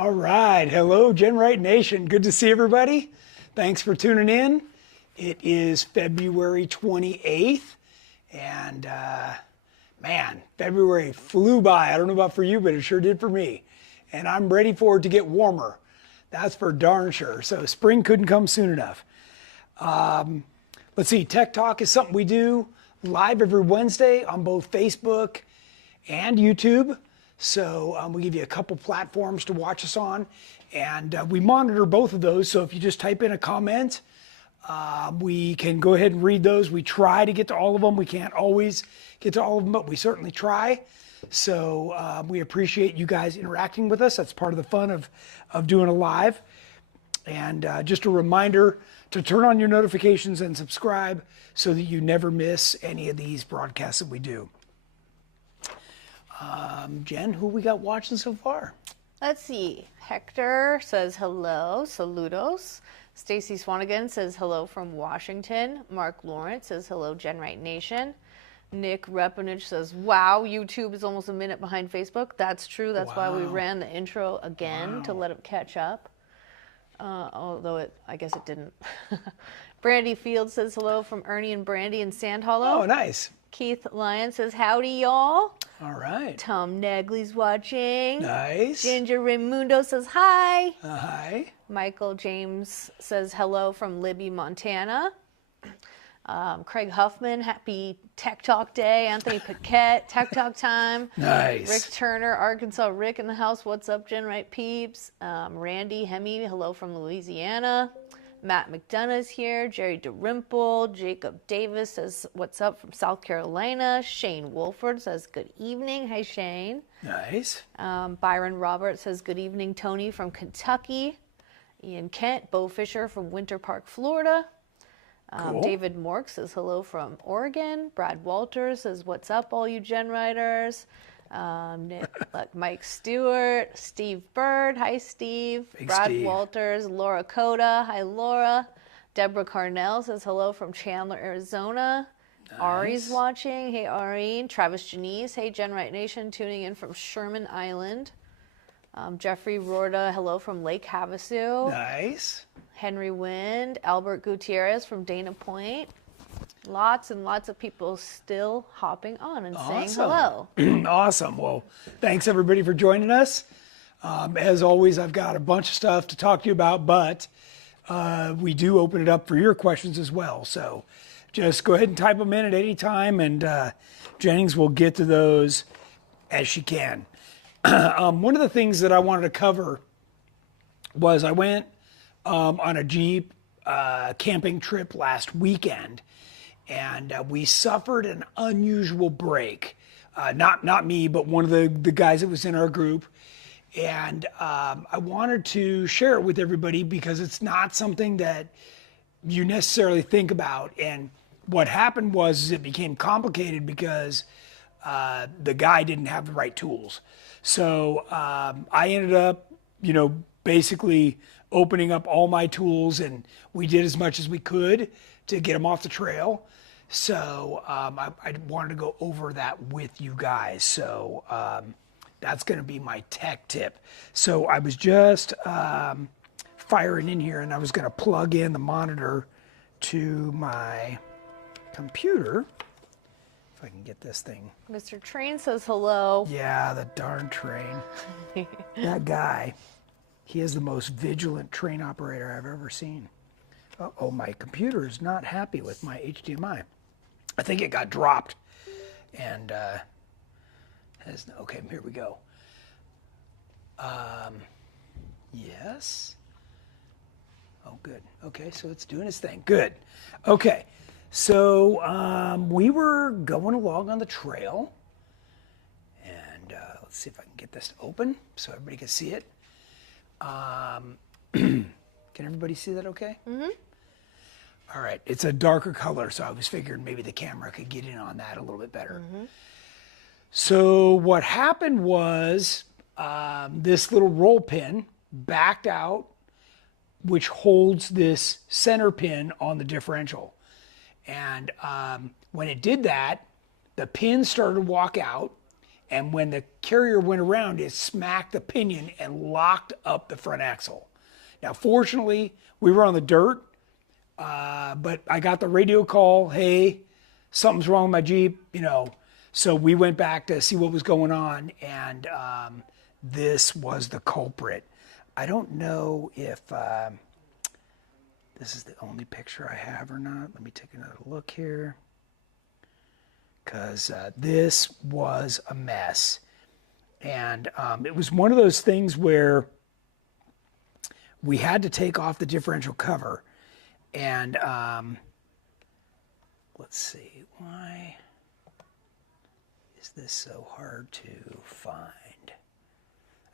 All right. Hello, GenRight Nation. Good to see everybody. Thanks for tuning in. It is February 28th. And man, February flew by. I don't know about for you, but it sure did for me. And I'm ready for it to get warmer. That's for darn sure. So spring couldn't come soon enough. Let's see. Tech Talk is something we do live every Wednesday on both Facebook and YouTube. So we give you a couple platforms to watch us on, and we monitor both of those. So if you just type in a comment, we can go ahead and read those. We try to get to all of them. We can't always get to all of them, but we certainly try. So we appreciate you guys interacting with us. That's part of the fun of doing a live. And just a reminder to turn on your notifications and subscribe so that you never miss any of these broadcasts that we do. Jen, who we got watching so far? Let's see. Hector says hello, saludos. Stacy Swanigan says hello from Washington. Mark Lawrence says hello, GenRight Nation. Nick Repinich says, wow, YouTube is almost a minute behind Facebook. That's true. That's why we ran the intro again to let it catch up. Although I guess it didn't. Brandy Field says hello from Ernie and Brandy in Sand Hollow. Oh, nice. Keith Lyon says, howdy, y'all. All right. Tom Negley's watching. Nice. Ginger Raimundo says hi. Hi. Michael James says hello from Libby, Montana. Craig Huffman, happy Tech Talk Day. Anthony Paquette, Tech Talk time. Nice. Rick Turner, Arkansas Rick in the house. What's up, GenRight peeps? Randy Hemi, hello from Louisiana. Matt McDonough's here. Jerry DeRimple. Jacob Davis says, what's up from South Carolina. Shane Wolford says, good evening. Hi, Shane. Nice. Byron Roberts says, good evening, Tony from Kentucky. Ian Kent, Bo Fisher from Winter Park, Florida. Cool. David Mork says, hello from Oregon. Brad Walters says, what's up, all you GenRighters? Mike Stewart, Steve Bird, hi Steve. Big Brad Steve. Walters, Laura Coda, hi Laura. Deborah Carnell says hello from Chandler, Arizona. Nice. Ari's watching, hey Ari. Travis Janice, hey GenRight Nation, tuning in from Sherman Island. Jeffrey Rorda, hello from Lake Havasu. Nice. Henry Wind, Albert Gutierrez from Dana Point. Lots and lots of people still hopping on and saying hello. Awesome. Well, thanks everybody for joining us. As always, I've got a bunch of stuff to talk to you about, but we do open it up for your questions as well. So just go ahead and type them in at any time, and Jennings will get to those as she can. One of the things that I wanted to cover was I went on a Jeep camping trip last weekend, and we suffered an unusual break. Not me, but one of the guys that was in our group. And I wanted to share it with everybody because it's not something that you necessarily think about. And what happened was it became complicated because the guy didn't have the right tools. So I ended up, basically opening up all my tools, and we did as much as we could to get them off the trail. So I wanted to go over that with you guys. So that's going to be my tech tip. So I was just firing in here, and I was going to plug in the monitor to my computer. If I can get this thing. Mr. Train says hello. Yeah, the darn train. That guy, he is the most vigilant train operator I've ever seen. Uh-oh, my computer is not happy with my HDMI. I think it got dropped. And, okay, here we go. Yes. Oh, good. Okay, so it's doing its thing. Good. Okay, so we were going along on the trail. And let's see if I can get this to open so everybody can see it. Can everybody see that okay? Mm-hmm. All right, it's a darker color, so I was figuring maybe the camera could get in on that a little bit better. Mm-hmm. So what happened was this little roll pin backed out, which holds this center pin on the differential. And when it did that, the pin started to walk out, And when the carrier went around, it smacked the pinion and locked up the front axle. Now, fortunately, we were on the dirt, but I got the radio call, hey, something's wrong with my Jeep, you know. So we went back to see what was going on, and this was the culprit. I don't know if this is the only picture I have or not. Let me take another look here, because this was a mess. And it was one of those things where we had to take off the differential cover. And let's see, why is this so hard to find?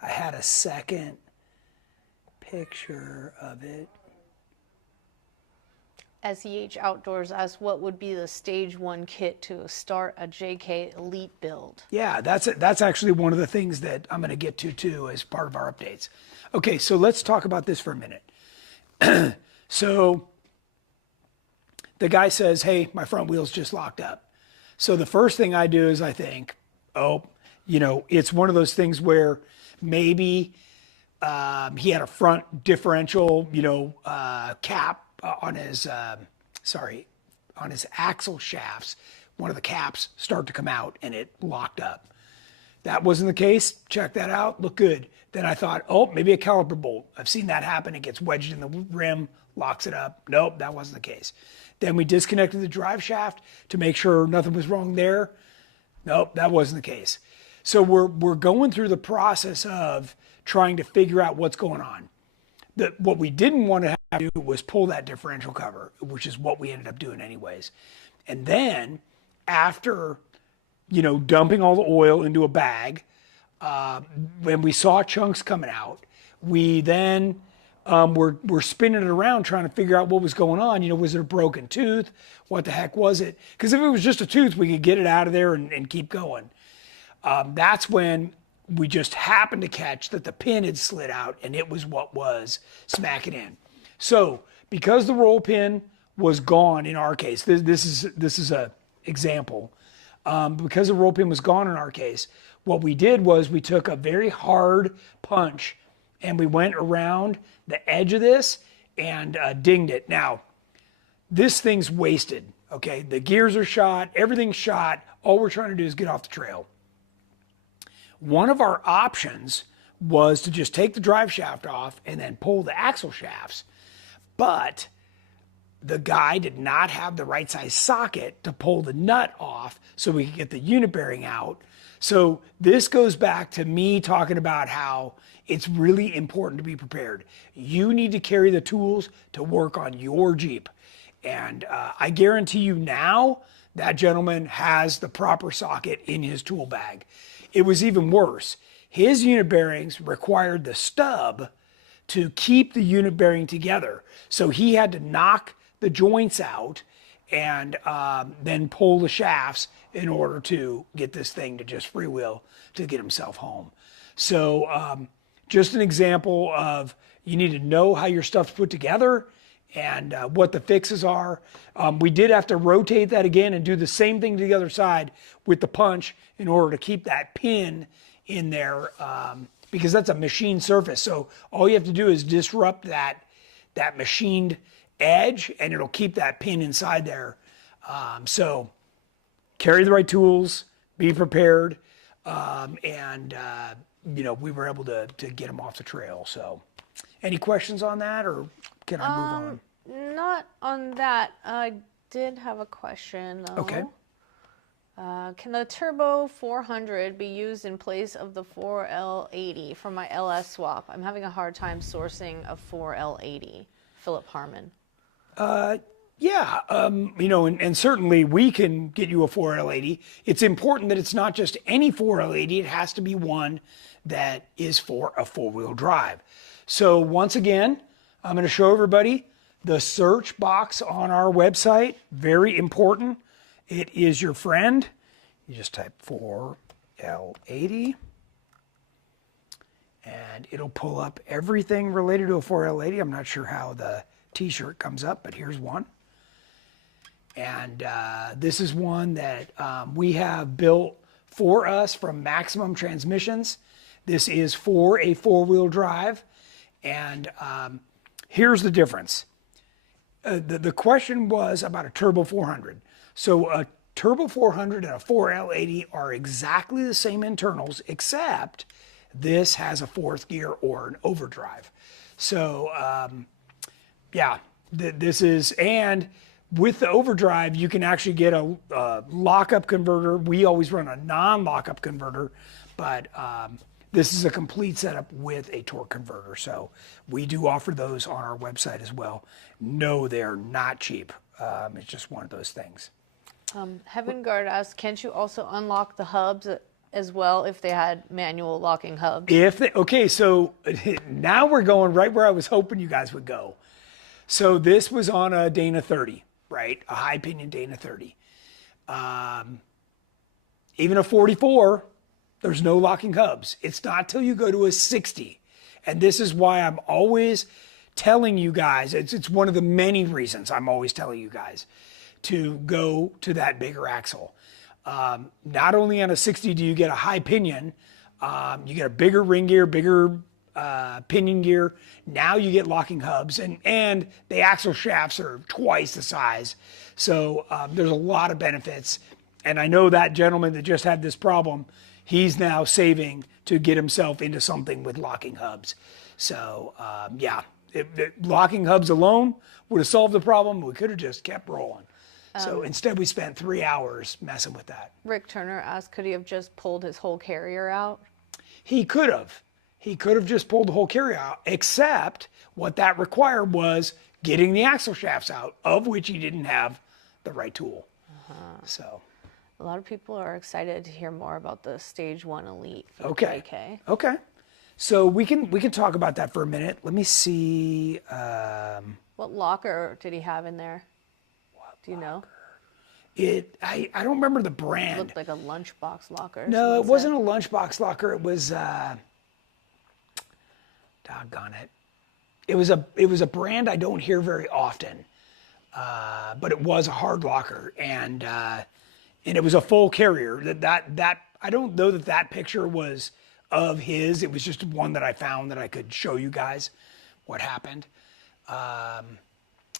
I had a second picture of it. SEH Outdoors asks, what would be the stage 1 kit to start a JK Elite build? Yeah, that's actually one of the things that I'm going to get to too as part of our updates. Okay, so let's talk about this for a minute. So the guy says, hey, my front wheel's just locked up. So the first thing I do is I think, oh, you know, it's one of those things where maybe he had a front differential, you know, cap on his, on his axle shafts. One of the caps start to come out and it locked up. That wasn't the case. Check that out. Look good. Then I thought, oh, maybe a caliper bolt. I've seen that happen. It gets wedged in the rim, locks it up. Nope, that wasn't the case. Then we disconnected the drive shaft to make sure nothing was wrong there. Nope, that wasn't the case. So we're going through the process of trying to figure out what's going on. What we didn't want to have to do was pull that differential cover, which is what we ended up doing anyways. And then after, you know, dumping all the oil into a bag, when we saw chunks coming out, we then we're spinning it around trying to figure out what was going on. You know, was it a broken tooth? What the heck was it? Because if it was just a tooth, we could get it out of there and keep going. That's when we just happened to catch that the pin had slid out, and it was what was smacking in. So because the roll pin was gone in our case, this is a example. Because the roll pin was gone in our case, what we did was we took a very hard punch and we went around the edge of this and dinged it. Now, this thing's wasted, okay? The gears are shot, everything's shot. All we're trying to do is get off the trail. One of our options was to just take the drive shaft off and then pull the axle shafts. But the guy did not have the right size socket to pull the nut off so we could get the unit bearing out. So this goes back to me talking about how it's really important to be prepared. You need to carry the tools to work on your Jeep. And I guarantee you now that gentleman has the proper socket in his tool bag. It was even worse. His unit bearings required the stub to keep the unit bearing together. So he had to knock the joints out and then pull the shafts in order to get this thing to just freewheel to get himself home. So just an example of you need to know how your stuff's put together and what the fixes are. We did have to rotate that again and do the same thing to the other side with the punch in order to keep that pin in there because that's a machined surface. So all you have to do is disrupt that machined edge and it'll keep that pin inside there. So carry the right tools, be prepared, and you know, we were able to get them off the trail. So any questions on that, or can I move on? Not on that. I did have a question though. Okay. Can the Turbo 400 be used in place of the 4L80 for my LS swap? I'm having a hard time sourcing a 4L80. Philip Harmon. Yeah, you know, and certainly we can get you a 4L80. It's important that it's not just any 4L80. It has to be one that is for a four-wheel drive. So once again, I'm going to show everybody the search box on our website. Very important. It is your friend. You just type 4L80 and it'll pull up everything related to a 4L80. I'm not sure how the t-shirt comes up, but here's one. And this is one that we have built for us from Maximum Transmissions. This is for a 4-wheel drive. And here's the difference. The question was about a Turbo 400. So a Turbo 400 and a 4L80 are exactly the same internals, except this has a 4th gear or an overdrive. So yeah, this is, and with the overdrive, you can actually get a lockup converter. We always run a non-lockup converter, but this is a complete setup with a torque converter. So we do offer those on our website as well. No, they're not cheap. It's just one of those things. Heaven Guard asks, can't you also unlock the hubs as well if they had manual locking hubs? Okay, so now we're going right where I was hoping you guys would go. So this was on a Dana 30, right? A high pinion Dana 30. Even a 44, there's no locking hubs. It's not till you go to a 60. And this is why I'm always telling you guys, it's one of the many reasons I'm always telling you guys to go to that bigger axle. Not only on a 60 do you get a high pinion, you get a bigger ring gear, bigger pinion gear. Now you get locking hubs, and the axle shafts are twice the size. So there's a lot of benefits. And I know that gentleman that just had this problem, he's now saving to get himself into something with locking hubs. So yeah, locking hubs alone would have solved the problem. We could have just kept rolling. So instead we spent 3 hours messing with that. Rick Turner asked, could he have just pulled his whole carrier out? He could have. He could have just pulled the whole carrier out, except what that required was getting the axle shafts out, of which he didn't have the right tool. So a lot of people are excited to hear more about the Stage 1 Elite. Okay. KK. Okay. So we can talk about that for a minute. Let me see. What locker did he have in there? Do you know? I don't remember the brand. It looked like a lunchbox locker. No, it wasn't a lunchbox locker. It was doggone it. It was a brand I don't hear very often. But it was a hard locker, and it was a full carrier. That I don't know that picture was of his. It was just one that I found that I could show you guys what happened.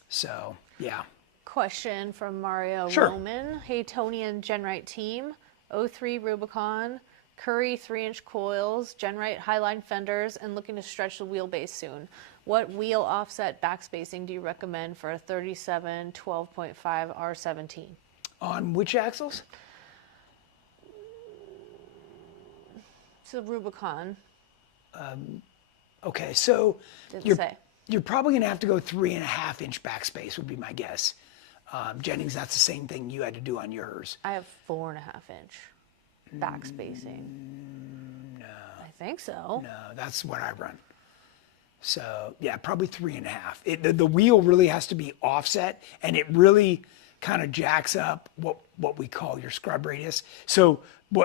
So yeah. Question from Mario Sure. Roman. Hey, Tony and GenRight team. 03 Rubicon, Curry 3-inch coils, GenRight Highline fenders, and looking to stretch the wheelbase soon. What wheel offset backspacing do you recommend for a 37 12.5 R17? On which axles? It's a Rubicon. Okay, so Didn't say. you're probably gonna have to go 3.5-inch backspace would be my guess. Jennings, that's the same thing you had to do on yours. I have 4.5-inch backspacing. No. I think so. No, that's what I run. So yeah, probably 3.5. The wheel really has to be offset, and it really kind of jacks up what we call your scrub radius. So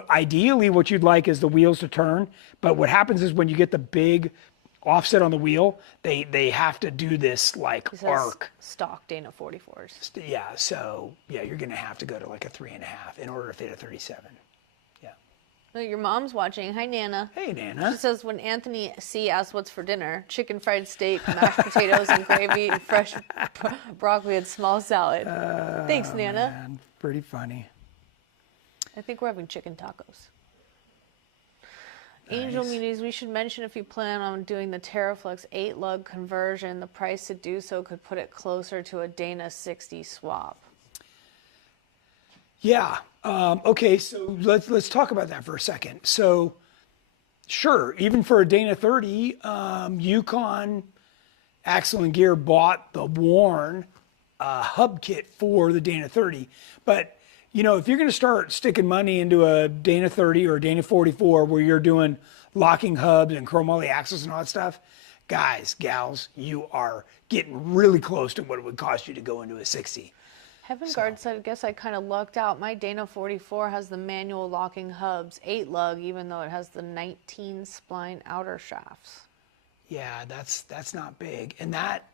ideally what you'd like is the wheels to turn, but what happens is when you get the big offset on the wheel, they have to do this like It says arc. stock Dana 44s. Yeah, so yeah, you're gonna have to go to like a 3.5 in order to fit a 37. Yeah. Oh, your mom's watching. Hi, Nana. Hey, Nana. She says, when Anthony C. asks what's for dinner, chicken fried steak, mashed potatoes and gravy, and fresh broccoli and small salad. Thanks, Nana. Man, pretty funny. I think we're having chicken tacos. Angel Muniz, we should mention if you plan on doing the Terraflex 8-lug conversion, the price to do so could put it closer to a Dana 60 swap. Yeah. Okay. So let's talk about that for a second. So, sure, even for a Dana 30, Yukon Axle and Gear bought the worn hub kit for the Dana 30. But you know, if you're going to start sticking money into a Dana 30 or a Dana 44 where you're doing locking hubs and chromoly axles and all that stuff, guys, gals, you are getting really close to what it would cost you to go into a 60. Heaven Guard said, I guess I kind of lucked out. My Dana 44 has the manual locking hubs, 8-lug, even though it has the 19 spline outer shafts. Yeah, that's not big. And that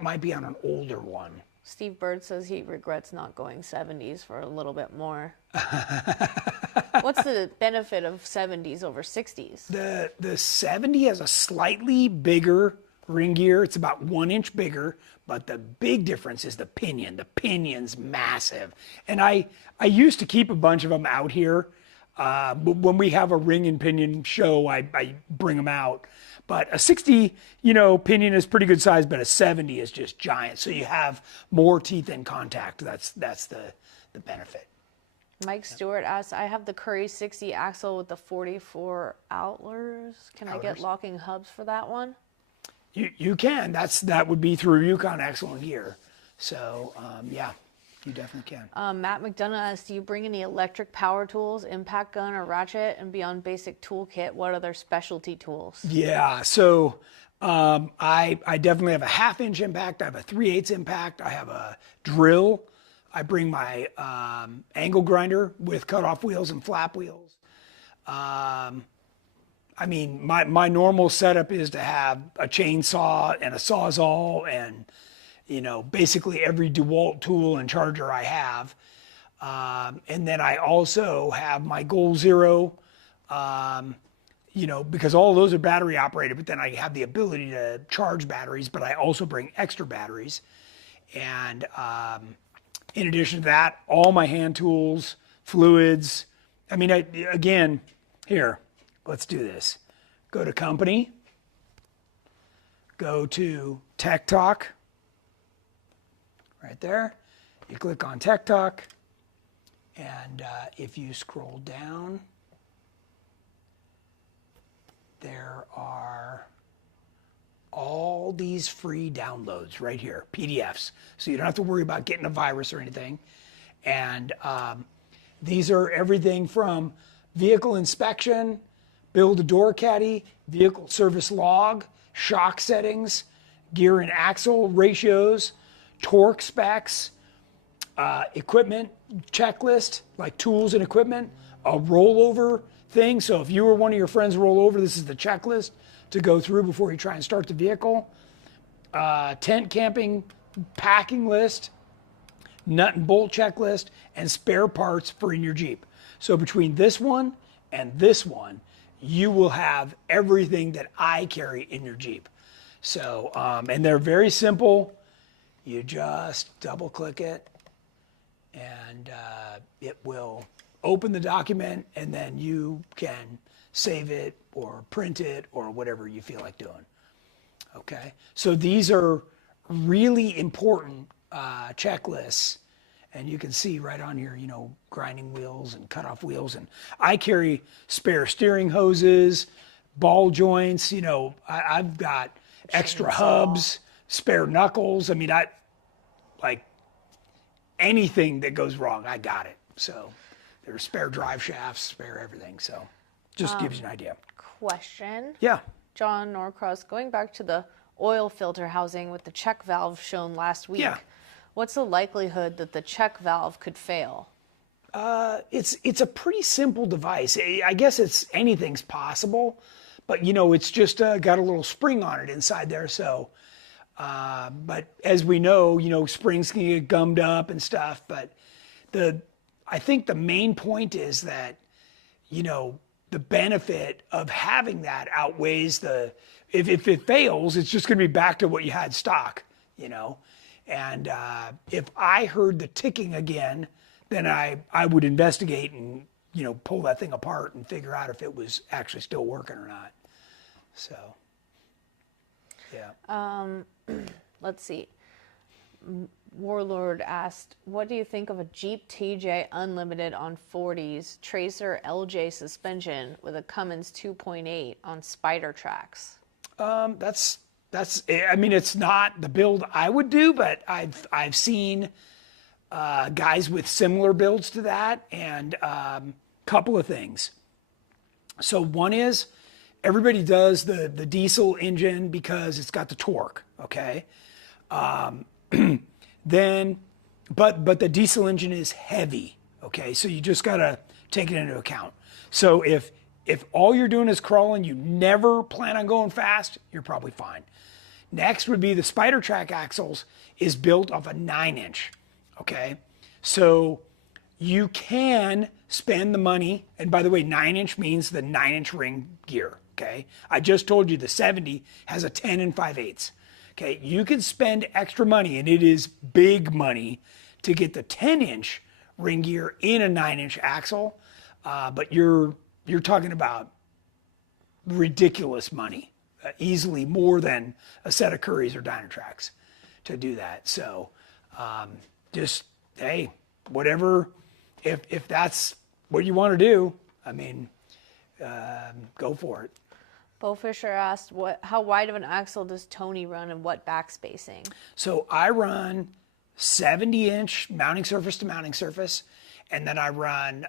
might be on an older one. Steve Bird says he regrets not going 70s for a little bit more. What's the benefit of 70s over 60s? The 70 has a slightly bigger ring gear. It's about 1 inch bigger, but the big difference is the pinion. The pinion's massive. And I used to keep a bunch of them out here. But when we have a ring and pinion show, I bring them out. But a 60, pinion is pretty good size, but a 70 is just giant. So you have more teeth in contact. That's the benefit. Mike Stewart asks, I have the Curry 60 axle with the 44 outlers. Can I get locking hubs for that one? You can. That would be through Yukon Excellent Gear. So, yeah, you definitely can. Matt McDonough asks, do you bring any electric power tools, impact gun or ratchet? And beyond basic toolkit, what other specialty tools? Yeah, so I definitely have a 1/2 inch impact. I have a 3/8 impact. I have a drill. I bring my angle grinder with cutoff wheels and flap wheels. I mean, my normal setup is to have a chainsaw and a Sawzall and, basically every DeWalt tool and charger I have. And then I also have my Goal Zero, because all of those are battery operated, but then I have the ability to charge batteries, but I also bring extra batteries. And in addition to that, all my hand tools, fluids. I mean, again, here, let's do this. Go to company, go to Tech Talk, right there. You click on Tech Talk, and if you scroll down, there are all these free downloads right here, PDFs. So you don't have to worry about getting a virus or anything. And these are everything from vehicle inspection, build a door caddy, vehicle service log, shock settings, gear and axle ratios, torque specs, equipment checklist, like tools and equipment, a rollover thing. So if you or one of your friends roll over, this is the checklist to go through before you try and start the vehicle. Tent camping packing list, nut and bolt checklist, and spare parts for in your Jeep. So between this one and this one, you will have everything that I carry in your Jeep. So, and they're very simple. You just double click it and it will open the document, and then you can save it or print it or whatever you feel like doing. Okay, so these are really important checklists, and you can see right on here, grinding wheels and cutoff wheels, and I carry spare steering hoses, ball joints. I've got extra hubs, spare knuckles. I mean, like anything that goes wrong, I got it. So there's spare drive shafts, spare everything. So just gives you an idea. Question. Yeah. John Norcross, going back to the oil filter housing with the check valve shown last week. Yeah. What's the likelihood that the check valve could fail? It's a pretty simple device. I guess anything's possible, but it's just got a little spring on it inside there. So, but as we know, springs can get gummed up and stuff. But I think the main point is that, the benefit of having that outweighs if it fails, it's just going to be back to what you had stock, And if I heard the ticking again, then I would investigate and, pull that thing apart and figure out if it was actually still working or not. So, yeah. Let's see. Warlord asked, what do you think of a Jeep TJ Unlimited on 40s Tracer LJ suspension with a Cummins 2.8 on spider tracks? That's. I mean, it's not the build I would do, but I've seen guys with similar builds to that, and couple of things. So one is everybody does the diesel engine because it's got the torque. Okay. Then, but the diesel engine is heavy, okay? So you just gotta take it into account. So if all you're doing is crawling, you never plan on going fast, you're probably fine. Next would be the spider track axles is built off a 9-inch, okay? So you can spend the money, and by the way, 9-inch means the 9-inch ring gear, okay? I just told you the 70 has a 10 and 5/8. Okay, you can spend extra money, and it is big money, to get the 10-inch ring gear in a 9-inch axle, but you're talking about ridiculous money, easily more than a set of Currys or Dynatracks to do that. So just, hey, whatever, if that's what you want to do, I mean, go for it. Bo Fisher asked, how wide of an axle does Tony run and what back spacing? So I run 70-inch mounting surface to mounting surface, and then I run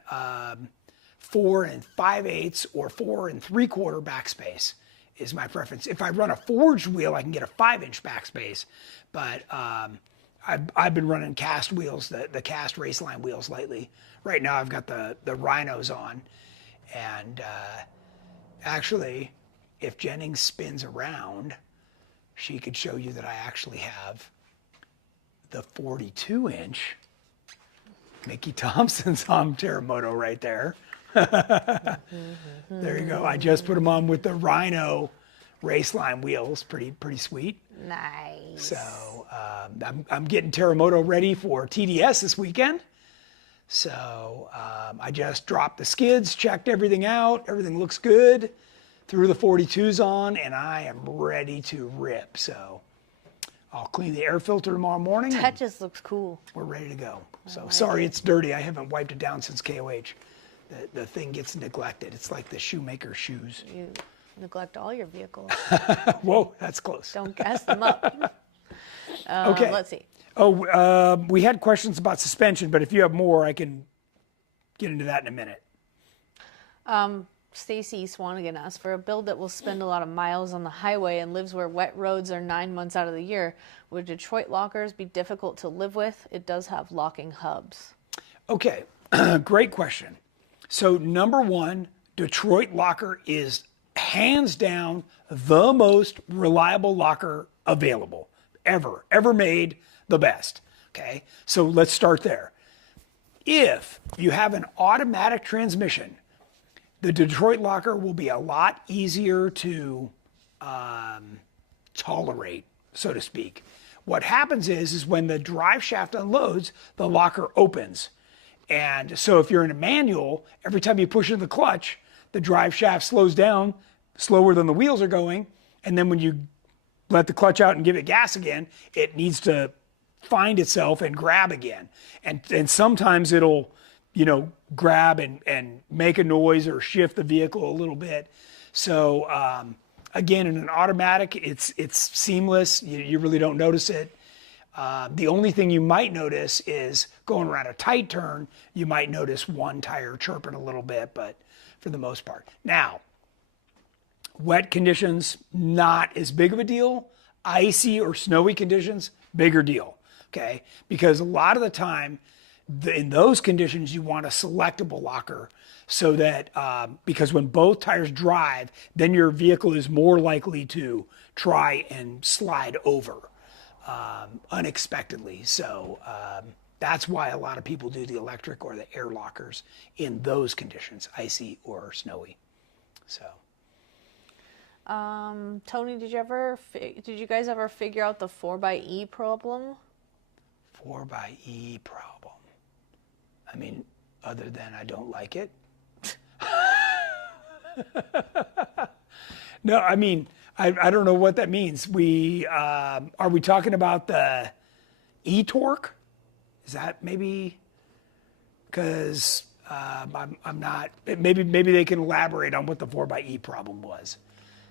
4 5/8 or 4 3/4 backspace is my preference. If I run a forged wheel, I can get a 5-inch backspace, but I've been running cast wheels, the cast Raceline wheels lately. Right now I've got the Rhinos on, and actually, if Jennings spins around, she could show you that I actually have the 42-inch Mickey Thompson's on Terremoto right there. There you go. I just put them on with the Rhino Raceline wheels. Pretty sweet. Nice. So I'm getting Terremoto ready for TDS this weekend. So I just dropped the skids, checked everything out. Everything looks good. Threw the 42s on, and I am ready to rip. So I'll clean the air filter tomorrow morning. That just looks cool. We're ready to go. So sorry it's dirty. I haven't wiped it down since KOH. The thing gets neglected. It's like the shoemaker's shoes. You neglect all your vehicles. Whoa, that's close. Don't gas them up. Okay. Let's see. Oh, we had questions about suspension, but if you have more, I can get into that in a minute. Stacy Swanigan asked, for a build that will spend a lot of miles on the highway and lives where wet roads are 9 months out of the year, would Detroit lockers be difficult to live with? It does have locking hubs. Okay, great question. So number one, Detroit locker is hands down the most reliable locker available, ever made, the best. Okay, so let's start there. If you have an automatic transmission, the Detroit locker will be a lot easier to tolerate, so to speak. What happens is when the drive shaft unloads, the locker opens. And so if you're in a manual, every time you push in the clutch, the drive shaft slows down slower than the wheels are going. And then when you let the clutch out and give it gas again, it needs to find itself and grab again. And sometimes it'll, grab and make a noise or shift the vehicle a little bit. So again, in an automatic, it's seamless. You really don't notice it. The only thing you might notice is going around a tight turn, you might notice one tire chirping a little bit, but for the most part. Now, wet conditions, not as big of a deal. Icy or snowy conditions, bigger deal, okay? Because a lot of the time, in those conditions, you want a selectable locker so that, because when both tires drive, then your vehicle is more likely to try and slide over unexpectedly. So that's why a lot of people do the electric or the air lockers in those conditions, icy or snowy. So. Tony, did you guys ever figure out the 4xe problem? 4xe problem. I mean, other than I don't like it. No, I mean, I don't know what that means. Are we talking about the e-torque? Is that maybe? Because I'm not. Maybe they can elaborate on what the 4xe problem was.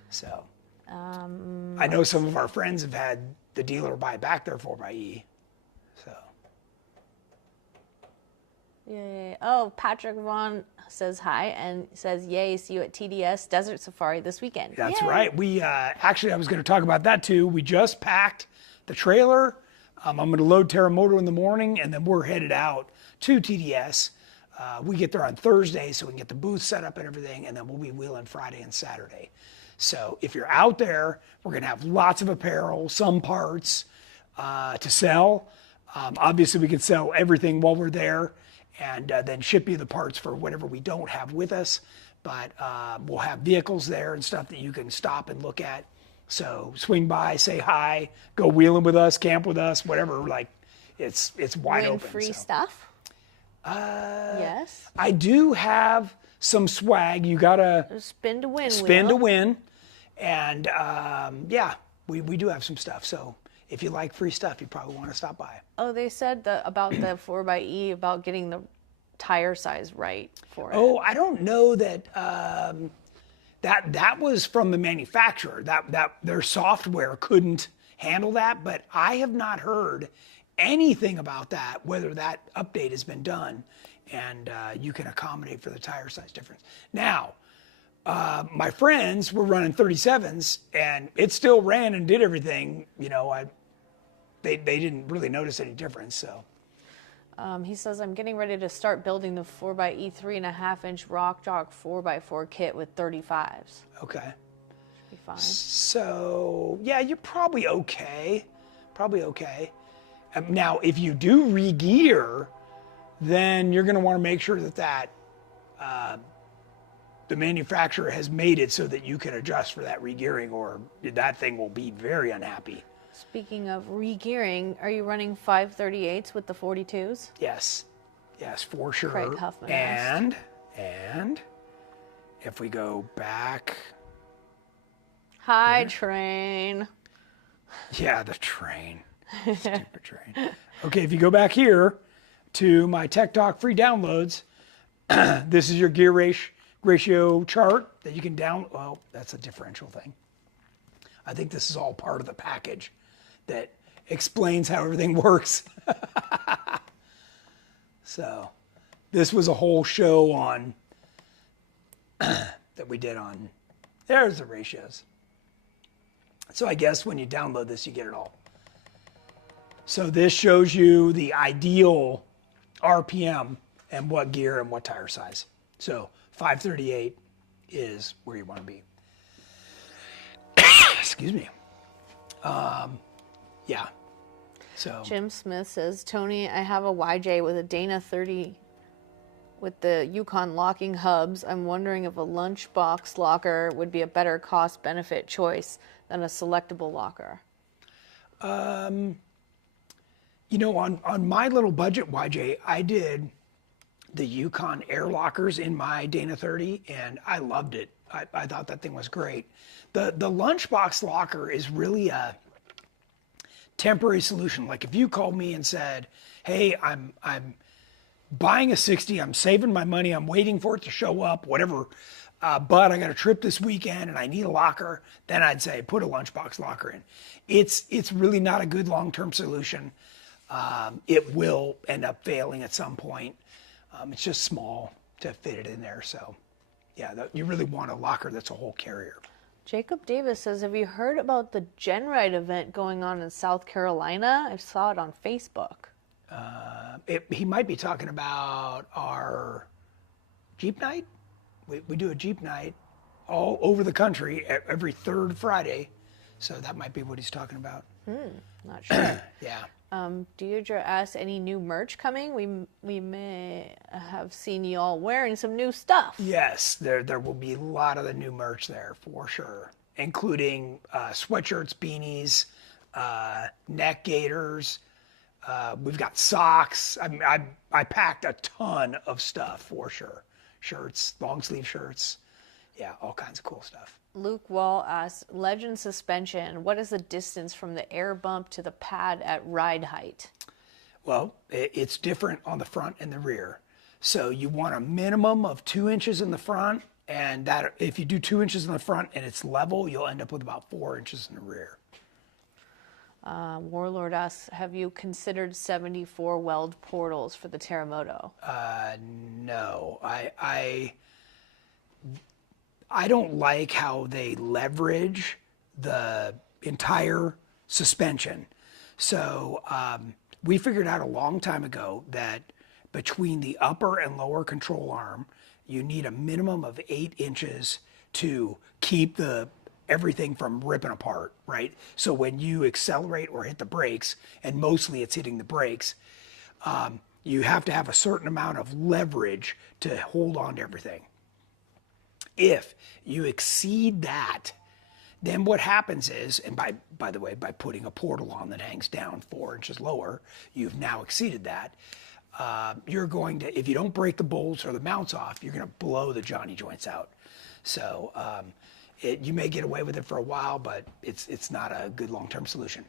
So I know some of our friends have had the dealer buy back their 4xe. So. Yay. Oh, Patrick Vaughn says hi and says, yay, see you at TDS Desert Safari this weekend. That's Yay. right. We actually, I was going to talk about that too. We just packed the trailer. I'm going to load Terremoto in the morning, and then we're headed out to TDS. We get there on Thursday so we can get the booth set up and everything, and then we'll be wheeling Friday and Saturday. So if you're out there, we're going to have lots of apparel, some parts to sell. Obviously, we can sell everything while we're there. and then ship you the parts for whatever we don't have with us. But we'll have vehicles there and stuff that you can stop and look at. So swing by, say hi, go wheeling with us, camp with us, whatever. Like it's wide Win open. free stuff? Yes. I do have some swag. You gotta Spin to win. spin to wheel. win, and yeah, we do have some stuff. So if you like free stuff, you probably want to stop by. Oh, they said about the 4xe, about getting the tire size right for it. Oh, I don't know that that was from the manufacturer. That their software couldn't handle that, but I have not heard anything about that, whether that update has been done, and you can accommodate for the tire size difference. Now, my friends were running 37s, and it still ran and did everything. They didn't really notice any difference. So. He says, I'm getting ready to start building the 4xe 3.5-inch Rock Jock 4x4 kit with 35s. Okay. Should be fine. So, yeah, you're probably okay. Probably okay. Now, if you do re-gear, then you're going to want to make sure that the manufacturer has made it so that you can adjust for that re-gearing, or that thing will be very unhappy. Speaking of re-gearing, are you running 538s with the 42s? Yes, for sure. Craig Huffman asked. And if we go back, Hi, train. yeah, the train, stupid train. Okay, if you go back here to my Tech Talk free downloads, this is your gear ratio chart that you can well, that's a differential thing. I think this is all part of the package that explains how everything works. So this was a whole show on that we did on, there's the ratios. So I guess when you download this, you get it all. So this shows you the ideal RPM and what gear and what tire size. So 538 is where you want to be. Excuse me. Yeah. So Jim Smith says, Tony, I have a YJ with a Dana 30 with the Yukon locking hubs. I'm wondering if a lunchbox locker would be a better cost-benefit choice than a selectable locker. On my little budget YJ, I did the Yukon air lockers in my Dana 30, and I loved it. I thought that thing was great. The lunchbox locker is really a temporary solution. Like if you called me and said, hey, I'm buying a 60, I'm saving my money, I'm waiting for it to show up, whatever, but I got a trip this weekend and I need a locker, then I'd say put a lunchbox locker in. It's really not a good long-term solution. It will end up failing at some point. It's just small to fit it in there. So yeah, you really want a locker that's a whole carrier. Jacob Davis says, have you heard about the GenRight event going on in South Carolina? I saw it on Facebook. He might be talking about our Jeep night. We do a Jeep night all over the country every third Friday. So that might be what he's talking about. Not sure. Yeah. Deirdre asks, any new merch coming? We may have seen you all wearing some new stuff. Yes, there will be a lot of the new merch there for sure, including sweatshirts, beanies, neck gaiters. We've got socks. I packed a ton of stuff for sure. Shirts, long sleeve shirts. Yeah, all kinds of cool stuff. Luke Wall asks, Legend suspension, what is the distance from the air bump to the pad at ride height? Well, it's different on the front and the rear. So you want a minimum of 2 inches in the front, and that if you do 2 inches in the front and it's level, you'll end up with about 4 inches in the rear. Warlord asks, have you considered 74 weld portals for the Terremoto? No, I don't like how they leverage the entire suspension. So we figured out a long time ago that between the upper and lower control arm, you need a minimum of 8 inches to keep everything from ripping apart, right? So when you accelerate or hit the brakes, and mostly it's hitting the brakes, you have to have a certain amount of leverage to hold on to everything. If you exceed that, then what happens is, and by the way, by putting a portal on that hangs down 4 inches lower, you've now exceeded that. You're going to, if you don't break the bolts or the mounts off, you're going to blow the Johnny joints out. So you may get away with it for a while, but it's not a good long-term solution.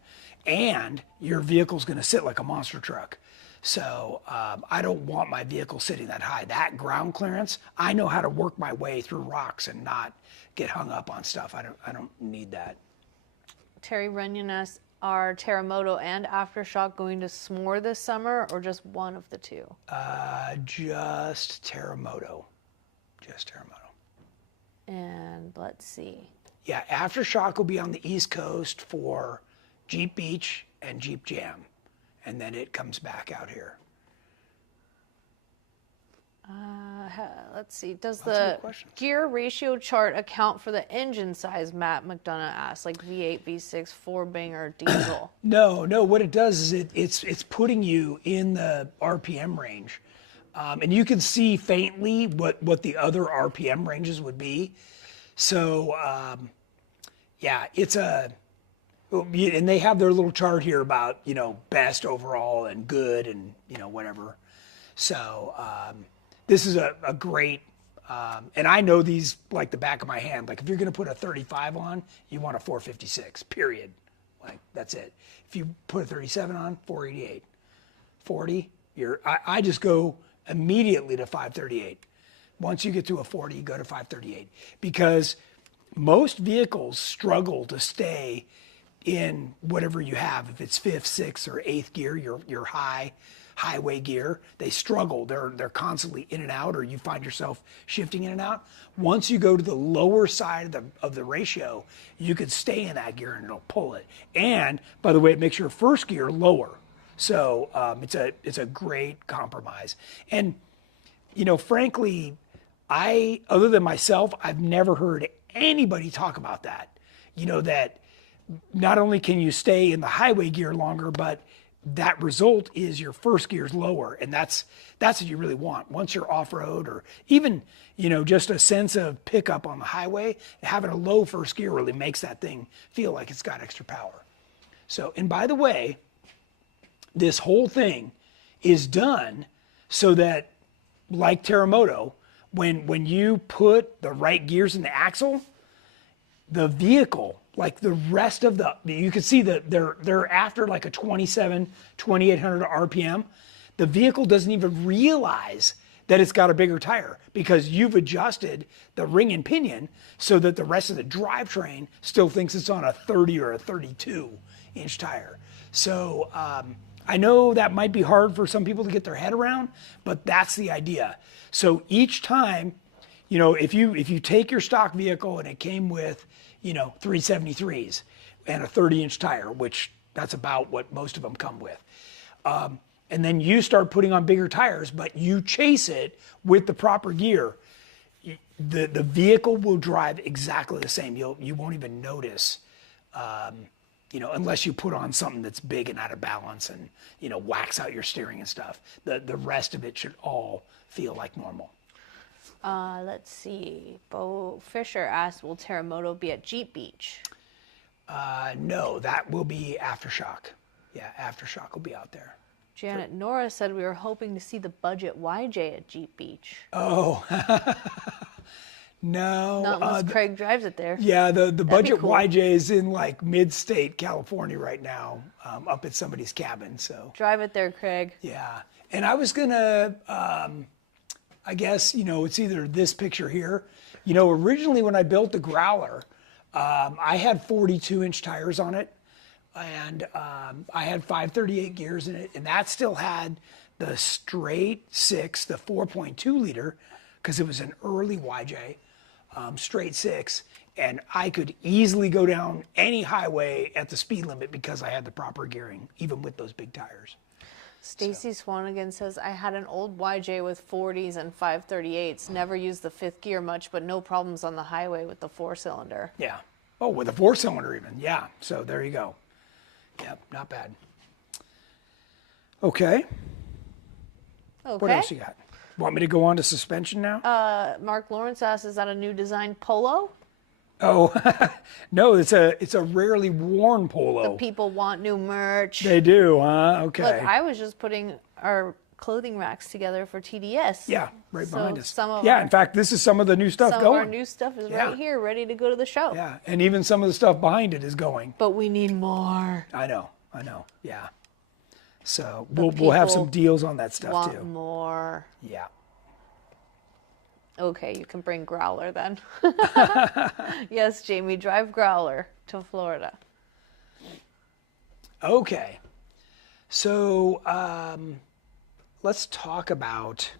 And your vehicle's going to sit like a monster truck. So I don't want my vehicle sitting that high. That ground clearance, I know how to work my way through rocks and not get hung up on stuff. I don't need that. Terry Runyon asks, are Terremoto and Aftershock going to s'more this summer, or just one of the two? Just Terremoto. Just Terremoto. And let's see. Yeah, Aftershock will be on the East Coast for Jeep Beach and Jeep Jam. And then it comes back out here. Let's see. Does the gear ratio chart account for the engine size? Matt McDonough asked, like V8, V6, 4-bang, or diesel. No. What it does is it's putting you in the RPM range, and you can see faintly what the other RPM ranges would be. So yeah, it's a. And they have their little chart here about, best overall and good and, whatever. So this is a great, and I know these like the back of my hand. Like if you're going to put a 35 on, you want a 456, period. Like that's it. If you put a 37 on, 488. 40, I just go immediately to 538. Once you get to a 40, you go to 538. Because most vehicles struggle to stay in whatever you have. If it's 5th, 6th, or 8th gear, your highway gear, they struggle. They're constantly in and out, or you find yourself shifting in and out. Once you go to the lower side of the ratio, you could stay in that gear and it'll pull it. And by the way, it makes your first gear lower. So it's a great compromise. And frankly, other than myself, I've never heard anybody talk about that. That not only can you stay in the highway gear longer, but that result is your first gear's lower, and that's what you really want. Once you're off-road, or even just a sense of pickup on the highway, having a low first gear really makes that thing feel like it's got extra power. So, and by the way, this whole thing is done so that, like Terremoto, when you put the right gears in the axle, the vehicle, like the rest of you can see that they're after like a 2,800 RPM. The vehicle doesn't even realize that it's got a bigger tire because you've adjusted the ring and pinion so that the rest of the drivetrain still thinks it's on a 30 or a 32 inch tire. So I know that might be hard for some people to get their head around, but that's the idea. So each time, if you take your stock vehicle and it came with 373s and a 30-inch tire, which that's about what most of them come with. And then you start putting on bigger tires, but you chase it with the proper gear, the vehicle will drive exactly the same. You won't even notice, unless you put on something that's big and out of balance and, whacks out your steering and stuff. The rest of it should all feel like normal. Let's see. Bo Fisher asked, will Terremoto be at Jeep Beach? No, that will be Aftershock. Yeah, Aftershock will be out there. Janet Nora said we were hoping to see the budget YJ at Jeep Beach. Oh, no. Not unless Craig drives it there. Yeah, the budget cool. YJ is in like mid-state California right now, up at somebody's cabin. So drive it there, Craig. Yeah, and I was gonna. I guess, it's either this picture here. Originally when I built the Growler, I had 42-inch tires on it, and I had 538 gears in it, and that still had the straight 6, the 4.2 liter, because it was an early YJ, straight 6, and I could easily go down any highway at the speed limit because I had the proper gearing, even with those big tires. Stacy Swanigan says, I had an old YJ with 40s and 538s. Never used the 5th gear much, but no problems on the highway with the 4-cylinder. Yeah. Oh, with a 4-cylinder even. Yeah. So there you go. Yep, not bad. Okay. Okay. What else you got? Want me to go on to suspension now? Mark Lawrence asks, is that a new design polo? Oh, no, it's a rarely worn polo. People want new merch. They do, huh? Okay. Look, I was just putting our clothing racks together for TDS. Yeah, right behind us. In fact, this is some of the new stuff some going. of our new stuff is right here, ready to go to the show. Yeah, and even some of the stuff behind it is going. But we need more. I know. Yeah. So we'll have some deals on that stuff Want too. more. Yeah. Okay, you can bring Growler then. Yes, Jamie, drive Growler to Florida. Okay. So let's talk about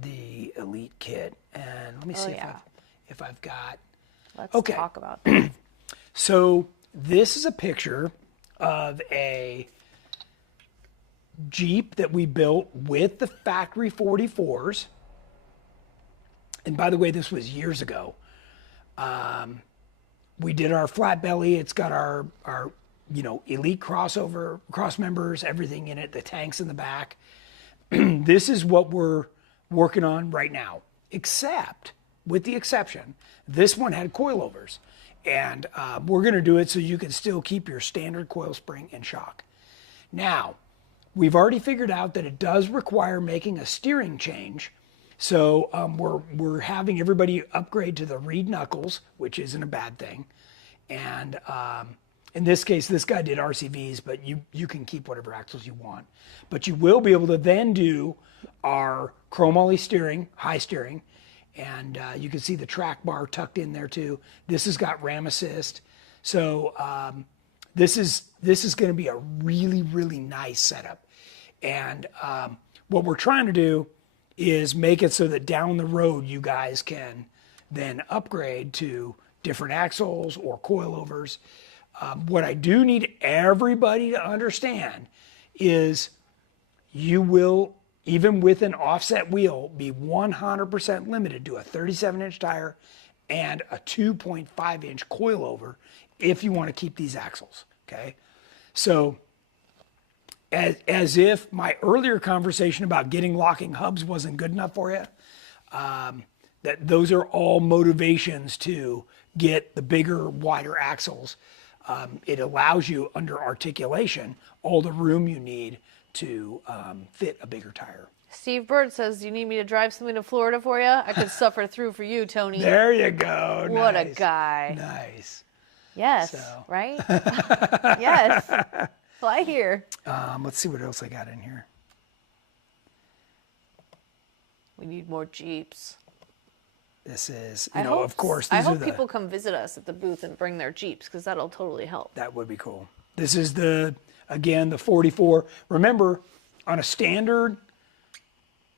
the Elite kit, and let me see if I've got. Let's Okay. talk about that. So this is a picture of a Jeep that we built with the factory 44s. And by the way, this was years ago. We did our flat belly. It's got our Elite crossover, cross members, everything in it, the tanks in the back. This is what we're working on right now, except, with the exception, this one had coilovers. And we're going to do it so you can still keep your standard coil spring and shock. Now, we've already figured out that it does require making a steering change. So we're having everybody upgrade to the reed knuckles, which isn't a bad thing. And in this case, this guy did RCVs, but you can keep whatever axles you want. But you will be able to then do our chromoly steering, high steering, and you can see the track bar tucked in there too. This has got ram assist. So this is going to be a really, really nice setup. And what we're trying to do is make it so that down the road you guys can then upgrade to different axles or coilovers. What I do need everybody to understand is you will, even with an offset wheel, be 100% limited to a 37-inch tire and a 2.5-inch coilover if you want to keep these axles, okay? So as if my earlier conversation about getting locking hubs wasn't good enough for you, that those are all motivations to get the bigger, wider axles. It allows you, under articulation, all the room you need to fit a bigger tire. Steve Bird says, do you need me to drive something to Florida for you? I could suffer through for you, Tony. There you go. What nice. A guy. Nice. Yes, So. Right? Yes. Fly here. Let's see what else I got in here. We need more Jeeps. This is, of course, I these are hope the, people come visit us at the booth and bring their Jeeps, because that'll totally help. that would be cool. This is again, the 44. Remember, on a standard,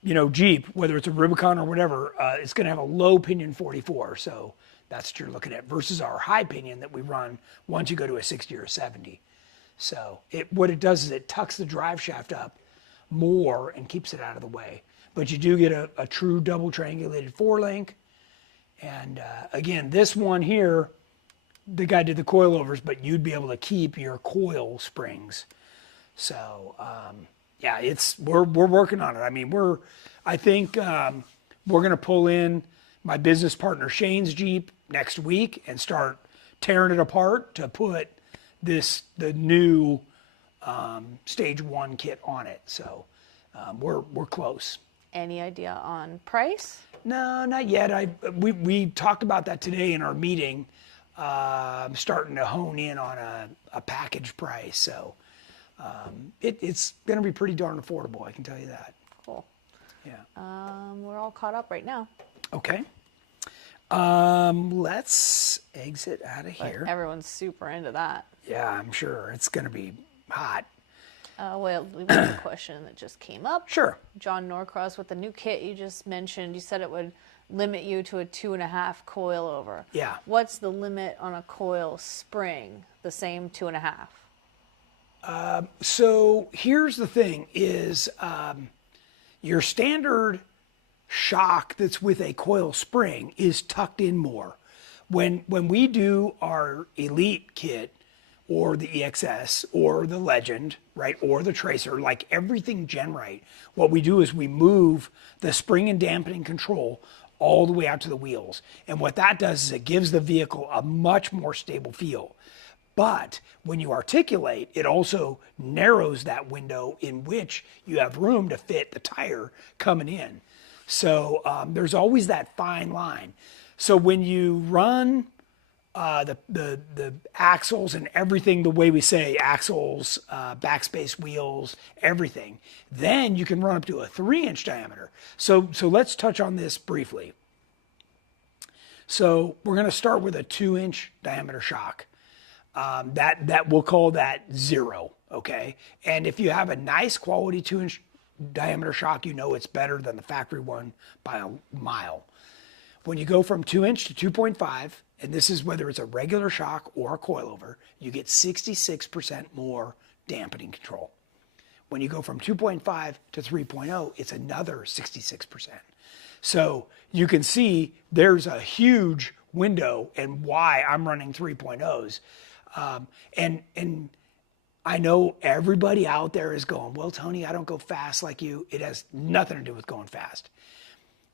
Jeep, whether it's a Rubicon or whatever, it's going to have a low pinion 44. So that's what you're looking at versus our high pinion that we run once you go to a 60 or a 70. So what it does is it tucks the drive shaft up more and keeps it out of the way. But you do get a true double triangulated 4-link. And again, this one here, the guy did the coilovers, but you'd be able to keep your coil springs. So yeah, we're working on it. I mean, I think we're going to pull in my business partner Shane's Jeep next week and start tearing it apart to put the new stage 1 kit on it. So we're close. Any idea on price? No, not yet. We talked about that today in our meeting. I'm starting to hone in on a package price. So it's going to be pretty darn affordable, I can tell you that. Cool. Yeah. We're all caught up right now. Okay. Let's exit out of here. Everyone's super into that. Yeah, I'm sure it's going to be hot. Well, we have a question that just came up. Sure. John Norcross, with the new kit you just mentioned, you said it would limit you to a 2.5 coilover. Yeah. What's the limit on a coil spring? The same 2.5? So here's the thing is your standard shock that's with a coil spring is tucked in more. When we do our Elite kit, or the EXS or the Legend, right, or the Tracer, like everything GenRight, what we do is we move the spring and dampening control all the way out to the wheels. And what that does is it gives the vehicle a much more stable feel. But when you articulate, it also narrows that window in which you have room to fit the tire coming in. So there's always that fine line. So when you run the axles and everything the way we say, axles, backspace wheels, everything, then you can run up to a 3-inch diameter. So let's touch on this briefly. So we're going to start with a 2-inch diameter shock. That we'll call that 0, okay? And if you have a nice quality 2-inch diameter shock, you know it's better than the factory one by a mile. When you go from 2-inch to 2.5, and this is whether it's a regular shock or a coilover, you get 66% more dampening control. When you go from 2.5 to 3.0, it's another 66%. So you can see there's a huge window and why I'm running 3.0s. And I know everybody out there is going, well, Tony, I don't go fast like you. It has nothing to do with going fast.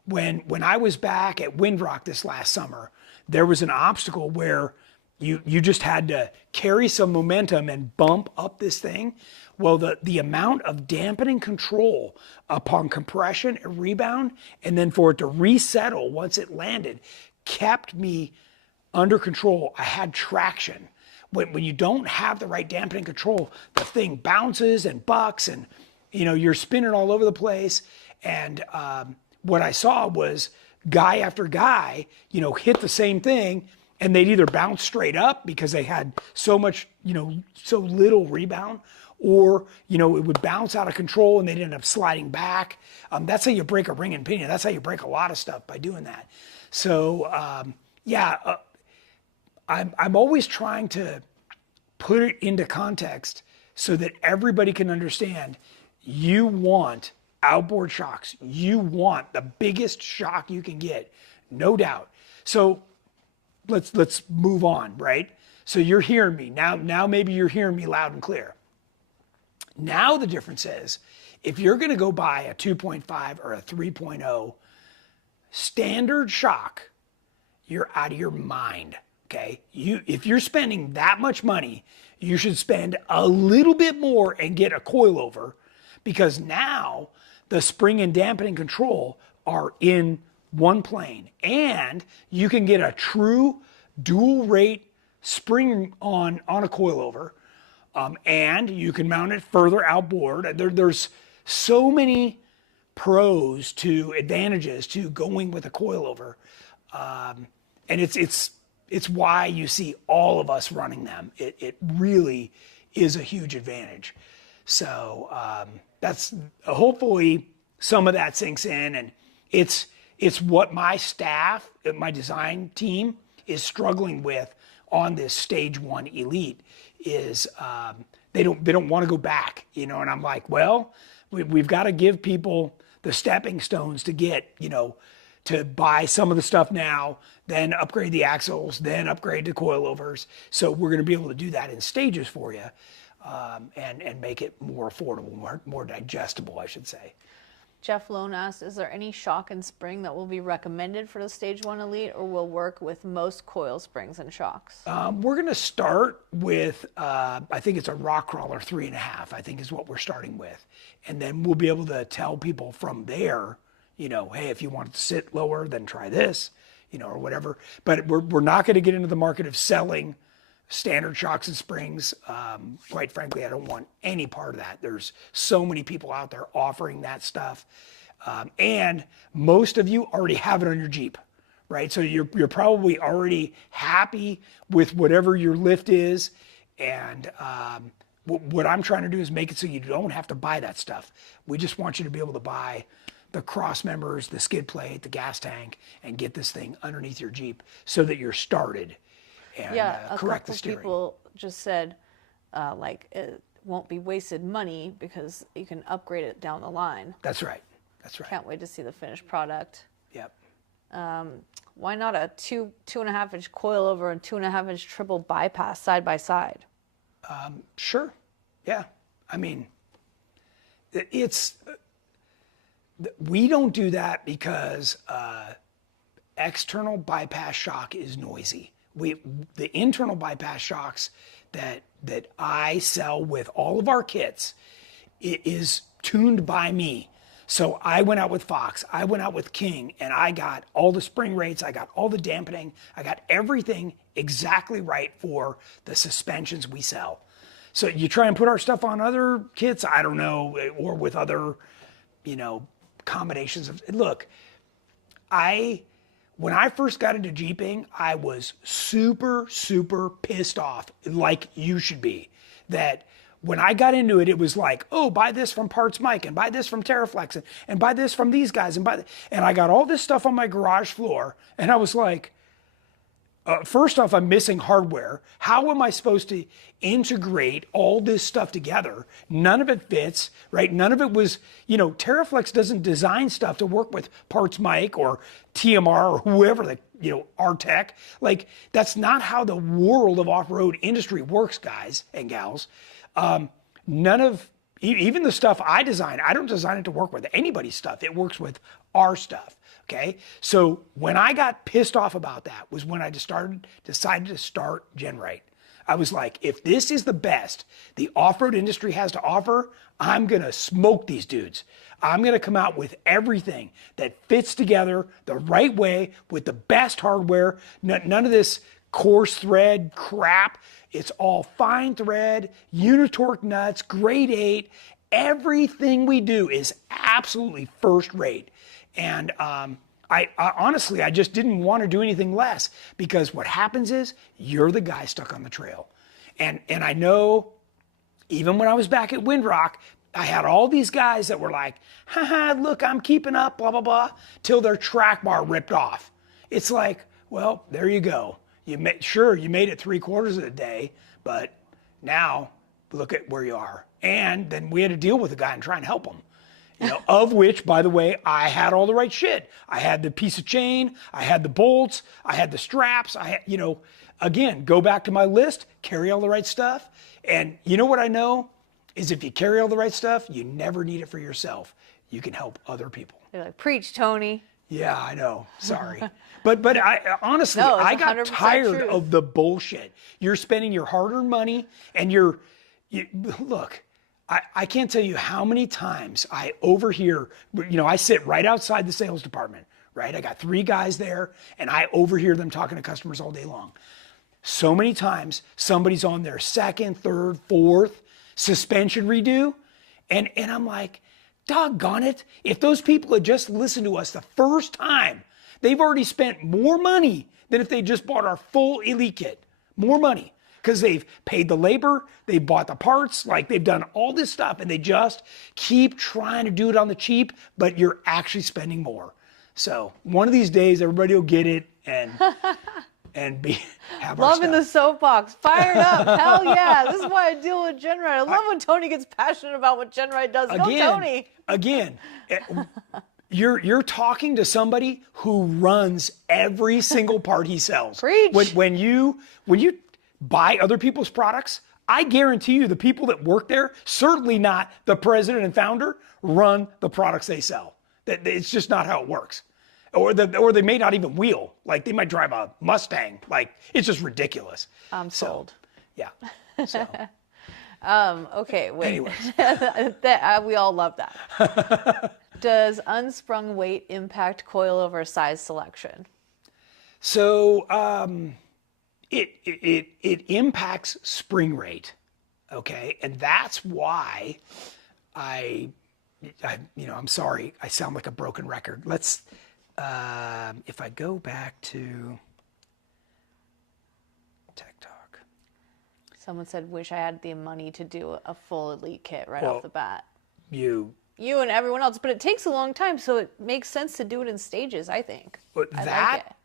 When I was back at Windrock this last summer, there was an obstacle where you just had to carry some momentum and bump up this thing. Well, the amount of dampening control upon compression and rebound, and then for it to resettle once it landed, kept me under control. I had traction. When you don't have the right dampening control, the thing bounces and bucks and, you know, you're spinning all over the place. And what I saw was guy after guy, you know, hit the same thing and they'd either bounce straight up because they had so much, you know, so little rebound, or, you know, it would bounce out of control and they'd end up sliding back. That's how you break a ring and pinion. That's how you break a lot of stuff, by doing that. So, I'm always trying to put it into context so that everybody can understand. You want outboard shocks. You want the biggest shock you can get, no doubt. So let's move on, right? So you're hearing me now. Maybe you're hearing me loud and clear. Now the difference is, if you're going to go buy a 2.5 or a 3.0 standard shock, you're out of your mind. Okay, if you're spending that much money, you should spend a little bit more and get a coilover, because now the spring and dampening control are in one plane, and you can get a true dual rate spring on a coilover, and you can mount it further outboard. There's so many pros to advantages to going with a coilover, and it's why you see all of us running them. It really is a huge advantage. So that's hopefully some of that sinks in, and it's what my staff, my design team is struggling with on this stage 1 Elite is they don't want to go back, you know. And I'm like, well, we've got to give people the stepping stones to get, you know, to buy some of the stuff now, then upgrade the axles, then upgrade to coilovers. So we're going to be able to do that in stages for you, and make it more affordable, more digestible, I should say. Jeff Lone asked, is there any shock and spring that will be recommended for the Stage 1 Elite, or will work with most coil springs and shocks? We're going to start with, I think it's a Rock Crawler 3.5, I think is what we're starting with. And then we'll be able to tell people from there, you know, hey, if you want to sit lower, then try this, you know, or whatever. But we're not going to get into the market of selling standard shocks and springs. Quite frankly, I don't want any part of that. There's so many people out there offering that stuff. And most of you already have it on your Jeep, right? So you're probably already happy with whatever your lift is. And what I'm trying to do is make it so you don't have to buy that stuff. We just want you to be able to buy the cross members, the skid plate, the gas tank, and get this thing underneath your Jeep so that you're started. And, yeah, correct a the steering. couple people just said, like, it won't be wasted money because you can upgrade it down the line. That's right. That's right. Can't wait to see the finished product. Yep. Why not a 2.5 inch coilover and 2.5 inch triple bypass side by side? Sure. Yeah. I mean, we don't do that because external bypass shock is noisy. The internal bypass shocks that I sell with all of our kits, it is tuned by me. So I went out with Fox, I went out with King, and I got all the spring rates, I got all the dampening, I got everything exactly right for the suspensions we sell. So you try and put our stuff on other kits, I don't know, or with other, combinations of, look, when I first got into Jeeping, I was super, super pissed off, like you should be, that when I got into it, it was like, oh, buy this from Parts Mike, and buy this from Terraflex, and buy this from these guys, and I got all this stuff on my garage floor, and I was like, first off, I'm missing hardware. How am I supposed to integrate all this stuff together? None of it fits, right? None of it was, Terraflex doesn't design stuff to work with Parts Mike or TMR or whoever, our tech. Like, that's not how the world of off-road industry works, guys and gals. None of, even the stuff I design, I don't design it to work with anybody's stuff. It works with our stuff. Okay. So when I got pissed off about that was when I decided to start GenRight. I was like, if this is the best the off-road industry has to offer, I'm going to smoke these dudes. I'm going to come out with everything that fits together the right way with the best hardware. None of this coarse thread crap. It's all fine thread, unitorque nuts, grade 8. Everything we do is absolutely first rate. And I honestly, I just didn't want to do anything less, because what happens is you're the guy stuck on the trail. And I know even when I was back at Windrock, I had all these guys that were like, haha, look, I'm keeping up, blah, blah, blah, till their track bar ripped off. It's like, well, there you go. You made it 3/4 of the day, but now look at where you are. And then we had to deal with the guy and try and help him. Of which, by the way, I had all the right shit. I had the piece of chain, I had the bolts, I had the straps, again, go back to my list, carry all the right stuff. And you know what I know is if you carry all the right stuff, you never need it for yourself. You can help other people. You're like, preach, Tony. Yeah, I know. Sorry. But I honestly, No, I got tired truth. of the bullshit. You're spending your hard-earned money and look, I can't tell you how many times I overhear, I sit right outside the sales department, right? I got 3 guys there and I overhear them talking to customers all day long. So many times somebody's on their 2nd, 3rd, 4th suspension redo. And I'm like, doggone it. If those people had just listened to us the first time, they've already spent more money than if they just bought our full Elite kit. More money. Because they've paid the labor, they bought the parts, like they've done all this stuff, and they just keep trying to do it on the cheap, but you're actually spending more. So one of these days, everybody will get it and have our Loving the stuff. soapbox, fired up. Hell yeah! This is why I deal with GenRight. I love when Tony gets passionate about what GenRight does. Go, Tony. Again, you're talking to somebody who runs every single part he sells. Preach. When you buy other people's products, I guarantee you the people that work there, certainly not the president and founder, run the products they sell. It's just not how it works. Or they may not even wheel. Like they might drive a Mustang. Like it's just ridiculous. I'm sold. Yeah. So. Okay, wait. Anyways. We all love that. Does unsprung weight impact coilover size selection? So, it impacts spring rate, okay? And that's why I'm sorry, I sound like a broken record. Let's, if I go back to Tech Talk. Someone said, wish I had the money to do a full Elite kit off the bat. You and everyone else, but it takes a long time, so it makes sense to do it in stages, I think.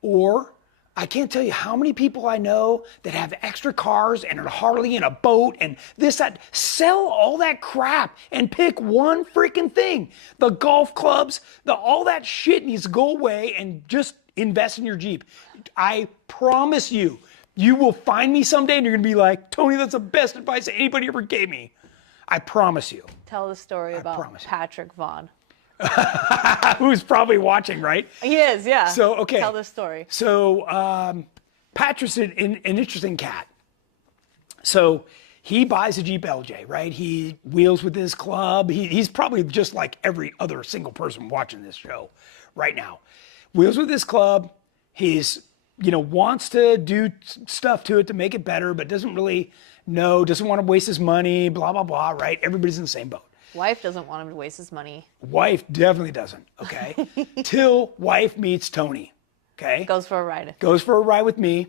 Or I can't tell you how many people I know that have extra cars and a Harley and a boat and this, that. Sell all that crap and pick one freaking thing. The golf clubs, all that shit needs to go away and just invest in your Jeep. I promise you, You will find me someday and you're going to be like, Tony, that's the best advice anybody ever gave me. I promise you. Tell the story about Patrick Vaughn. Who's probably watching, right? He is, yeah. So, okay. Tell the story. So, Patrick's an interesting cat. So, he buys a Jeep LJ, right? He wheels with his club. He's probably just like every other single person watching this show right now. Wheels with his club. He's, wants to do stuff to it to make it better, but doesn't really know, doesn't want to waste his money, blah, blah, blah, right? Everybody's in the same boat. Wife doesn't want him to waste his money. Wife definitely doesn't, okay? Till wife meets Tony, okay? Goes for a ride. Goes for a ride with me,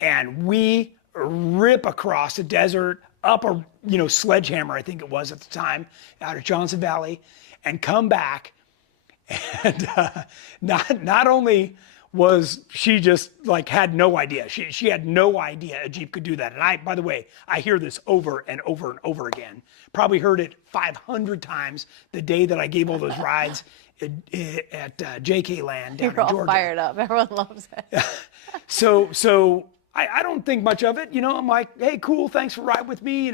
and we rip across the desert, up a sledgehammer, I think it was at the time, out of Johnson Valley, and come back. And not only was she just like had no idea, she had no idea a Jeep could do that. And by the way, I hear this over and over and over again. Probably heard it 500 times the day that I gave all those rides at JK Land down in Georgia. You're all fired up. Everyone loves it. So I don't think much of it. I'm like, hey, cool, thanks for riding with me.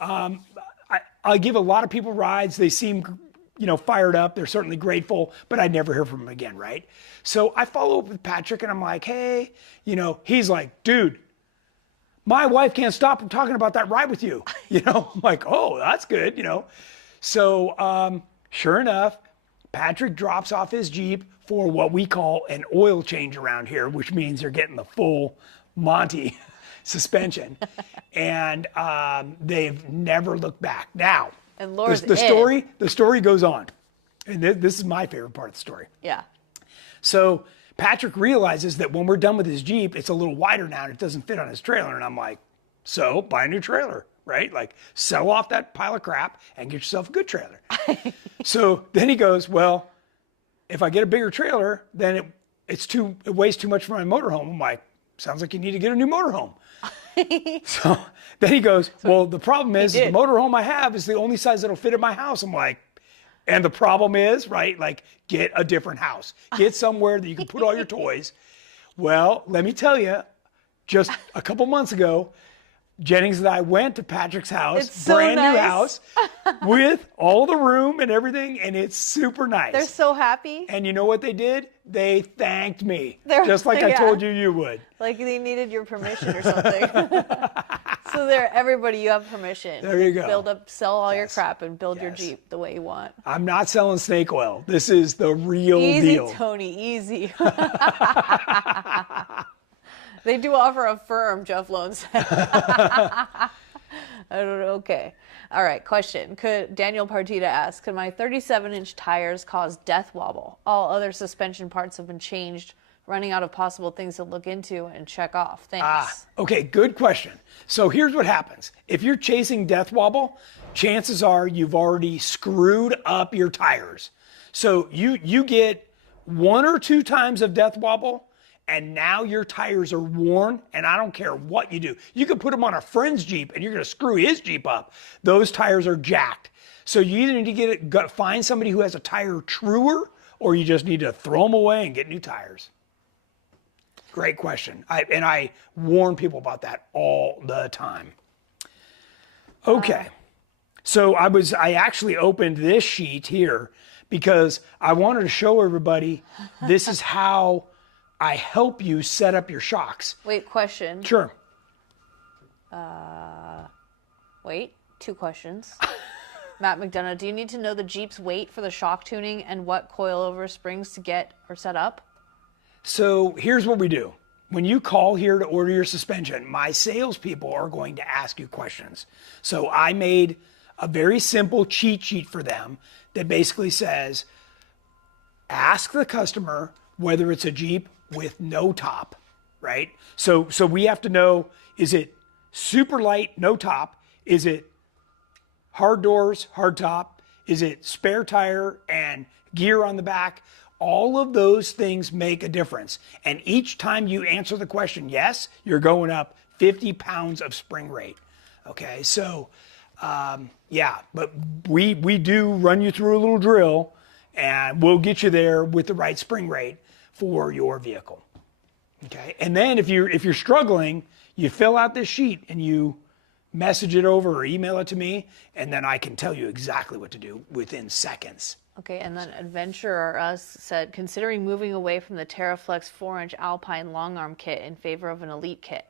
I give a lot of people rides. They seem, fired up. They're certainly grateful, but I never hear from them again, right? So I follow up with Patrick and I'm like, hey, he's like, dude, my wife can't stop from talking about that ride with you. I'm like, oh, that's good, So sure enough, Patrick drops off his Jeep for what we call an oil change around here, which means they're getting the full Monty suspension. And they've never looked back. Now, and Laura's the story goes on. And this is my favorite part of the story. Yeah. So Patrick realizes that when we're done with his Jeep, it's a little wider now and it doesn't fit on his trailer. And I'm like, so buy a new trailer, right? Like sell off that pile of crap and get yourself a good trailer. So then he goes, well, if I get a bigger trailer, then it weighs too much for my motorhome. I'm like, sounds like you need to get a new motorhome. So then he goes, well, the problem is the motorhome I have is the only size that'll fit in my house. I'm like, and the problem is, right, like get a different house. Get somewhere that you can put all your toys. Well, let me tell you, just a couple months ago, Jennings and I went to Patrick's house, brand new house, with all the room and everything, and it's super nice. They're so happy. And you know what they did? They thanked me, just like I told you would. Like they needed your permission or something. So everybody, you have permission. There you go. Sell all your crap and build your Jeep the way you want. I'm not selling snake oil. This is the real deal. Easy, Tony, easy. They do offer a firm, Jeff Lone said. I don't know. Okay. All right. Question. Daniel Partita asks, could my 37-inch tires cause death wobble? All other suspension parts have been changed. Running out of possible things to look into and check off. Thanks. Okay. Good question. So here's what happens. If you're chasing death wobble, chances are you've already screwed up your tires. So you get 1 or 2 times of death wobble, and now your tires are worn, and I don't care what you do. You could put them on a friend's Jeep, and you're going to screw his Jeep up. Those tires are jacked. So you either need to find somebody who has a tire truer, or you just need to throw them away and get new tires. Great question. I warn people about that all the time. Okay. So I actually opened this sheet here because I wanted to show everybody this is how I help you set up your shocks. Wait, question. Sure. Wait, 2 questions. Matt McDonough, do you need to know the Jeep's weight for the shock tuning and what coilover springs to get or set up? So here's what we do. When you call here to order your suspension, my salespeople are going to ask you questions. So I made a very simple cheat sheet for them that basically says, ask the customer whether it's a Jeep with no top, right? So we have to know, is it super light, no top? Is it hard doors, hard top? Is it spare tire and gear on the back? All of those things make a difference. And each time you answer the question yes, you're going up 50 pounds of spring rate. Okay, so yeah, but we do run you through a little drill and we'll get you there with the right spring rate for your vehicle. Okay, and then if you're struggling, you fill out this sheet and you message it over or email it to me, and then I can tell you exactly what to do within seconds. Okay, and then Adventurer Us said, considering moving away from the TerraFlex 4-inch Alpine long arm kit in favor of an Elite kit.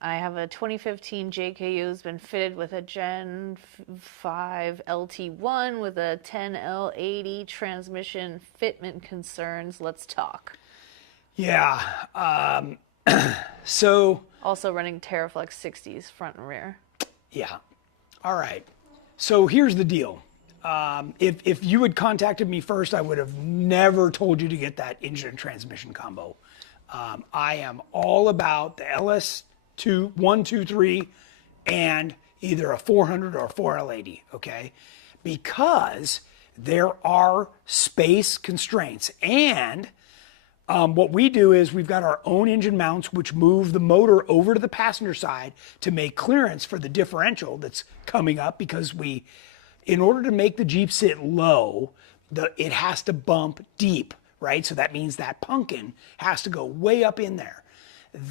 I have a 2015 JKU that's been fitted with a Gen 5 LT1 with a 10L80 transmission. Fitment concerns. Let's talk. Yeah. So. Also running TerraFlex 60s front and rear. Yeah. All right. So here's the deal. If you had contacted me first, I would have never told you to get that engine and transmission combo. I am all about the LS123 and either a 400 or a 4L80, okay? Because there are space constraints. And what we do is we've got our own engine mounts which move the motor over to the passenger side to make clearance for the differential that's coming up, because in order to make the Jeep sit low, it has to bump deep, right? So that means that pumpkin has to go way up in there.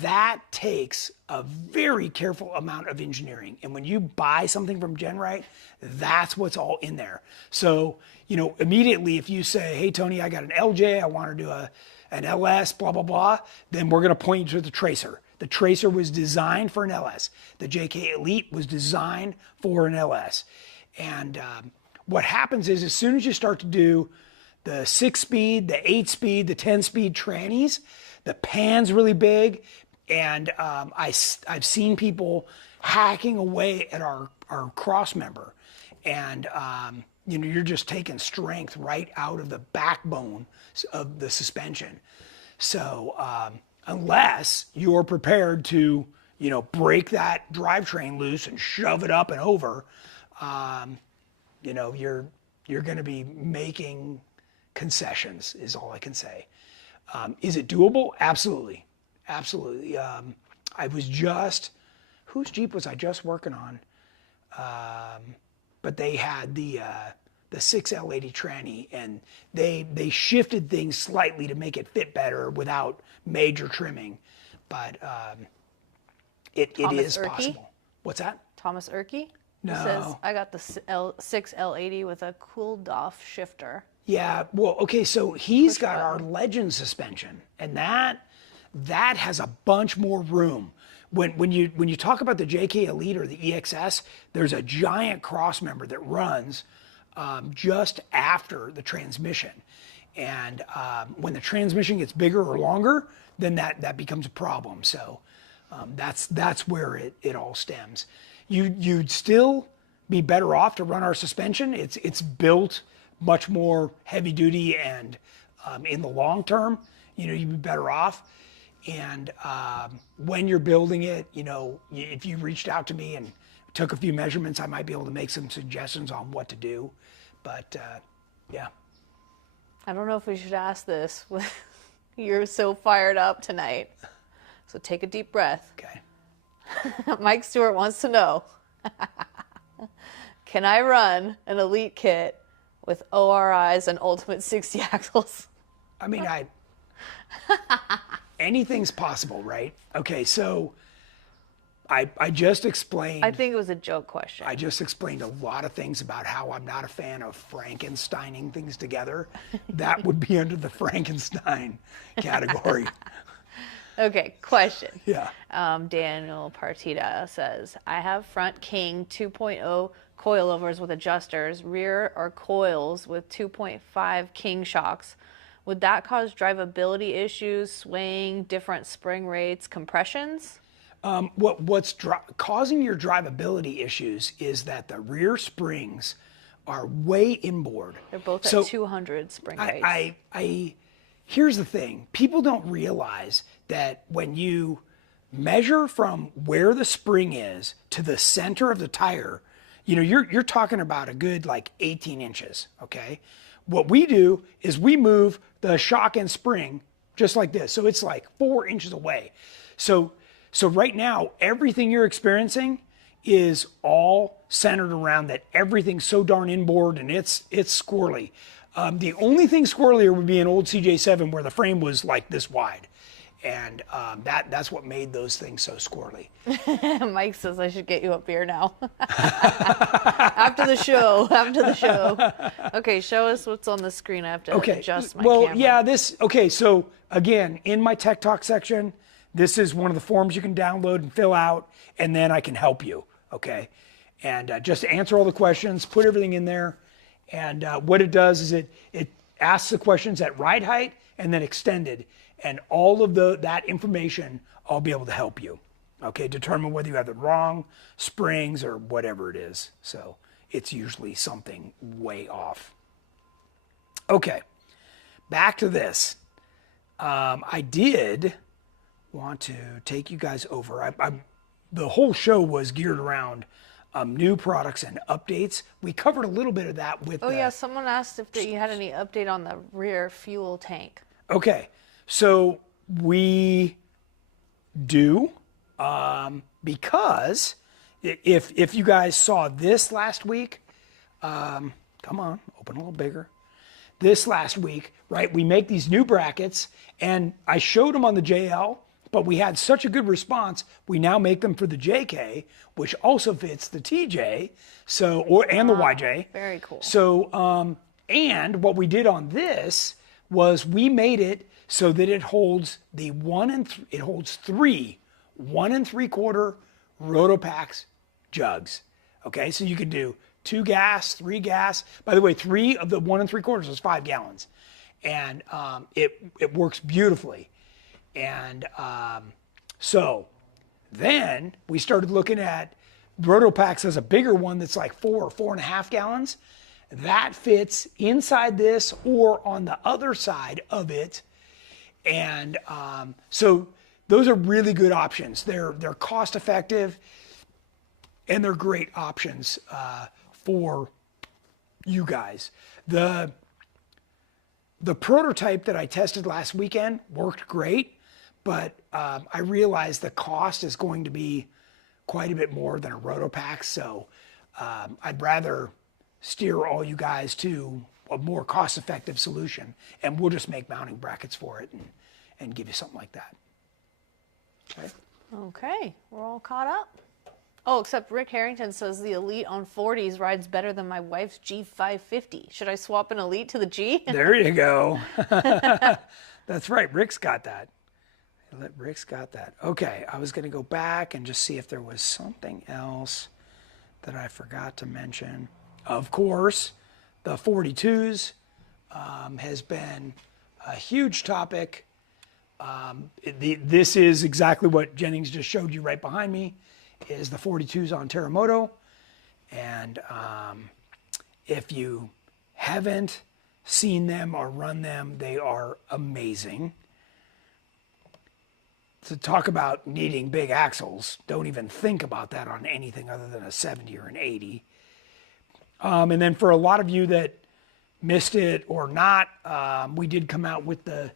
That takes a very careful amount of engineering. And when you buy something from GenRight, that's what's all in there. So, immediately if you say, hey, Tony, I got an LJ, I want to do an LS, blah, blah, blah, then we're going to point you to the Tracer. The Tracer was designed for an LS. The JK Elite was designed for an LS. And what happens is as soon as you start to do the 6-speed, the 8-speed, the 10-speed trannies, the pan's really big, and I've seen people hacking away at our cross member. And you're just taking strength right out of the backbone of the suspension. So unless you're prepared to, break that drivetrain loose and shove it up and over, you're going to be making concessions, is all I can say. Is it doable? Absolutely. Absolutely. Whose Jeep was I just working on? But they had the 6L80 tranny, and they shifted things slightly to make it fit better without major trimming. But it is possible. What's that? Thomas Erkey? No. He says, I got the 6L80 with a cooled off shifter. Yeah, well, okay, so he's got our Legend suspension, and that has a bunch more room. When you talk about the JK Elite or the EXS, there's a giant cross member that runs just after the transmission. And when the transmission gets bigger or longer, then that becomes a problem. So that's where it all stems. You'd still be better off to run our suspension. It's built much more heavy duty, and in the long term, you'd be better off. And when you're building it, if you reached out to me and took a few measurements, I might be able to make some suggestions on what to do. But yeah. I don't know if we should ask this. You're so fired up tonight. So take a deep breath. Okay. Mike Stewart wants to know, can I run an Elite kit with ORIs and Ultimate 60 axles? I mean, anything's possible, right? Okay, so I just explained. I think it was a joke question. I just explained a lot of things about how I'm not a fan of Frankensteining things together. That would be under the Frankenstein category. Okay, question. Yeah. Daniel Partita says, I have front King 2.0 coilovers with adjusters, rear are coils with 2.5 King shocks. Would that cause drivability issues, swaying, different spring rates, compressions? What's causing your drivability issues is that the rear springs are way inboard. They're both at 200 spring rates. Here's the thing. People don't realize that when you measure from where the spring is to the center of the tire, you're talking about a good 18 inches, okay? What we do is we move the shock and spring just like this. So it's 4 inches away. So right now, everything you're experiencing is all centered around that everything's so darn inboard and it's squirrely. The only thing squirrelier would be an old CJ7 where the frame was this wide. And that's what made those things so squirrely. Mike says I should get you a beer now. After the show. Okay, show us what's on the screen. I have to adjust my camera. Yeah, so again, in my Tech Talk section, this is one of the forms you can download and fill out, and then I can help you, okay? And just answer all the questions, put everything in there, and what it does is it asks the questions at ride height and then extended, and all of that information I'll be able to help you. Okay, determine whether you have the wrong springs or whatever it is. So it's usually something way off. Okay, back to this. I did want to take you guys over. The whole show was geared around new products and updates. We covered a little bit of that with. Yeah, someone asked if you had any update on the rear fuel tank. Okay, so we do, because if you guys saw this last week, come on, open a little bigger. This last week, right, we make these new brackets, and I showed them on the JL, but we had such a good response, we now make them for the JK, which also fits the TJ, and the YJ. Very cool. So, and what we did on this was we made it so that it holds three 1 3/4 Rotopax jugs. Okay, so you can do 2 gas, 3 gas. By the way, 3 of the 1 3/4 is 5 gallons, and it works beautifully. And so then we started looking at Rotopax as a bigger one that's like 4 or 4.5 gallons. That fits inside this or on the other side of it. And so those are really good options. They're cost effective, and they're great options for you guys. The prototype that I tested last weekend worked great, but I realized the cost is going to be quite a bit more than a Rotopax. So I'd rather steer all you guys to a more cost-effective solution, and we'll just make mounting brackets for it and give you something like that. Okay, we're all caught up. Oh, except Rick Harrington says the Elite on 40s rides better than my wife's G550. Should I swap an Elite to the G? There you go. That's right, Rick's got that. Rick's got that. Okay, I was going to go back and just see if there was something else that I forgot to mention. Of course, the 42s has been a huge topic. This is exactly what Jennings just showed you right behind me, is the 42s on Terremoto. And if you haven't seen them or run them, they are amazing. To talk about needing big axles, don't even think about that on anything other than a 70 or an 80. And then for a lot of you that missed it or not, we did come out with the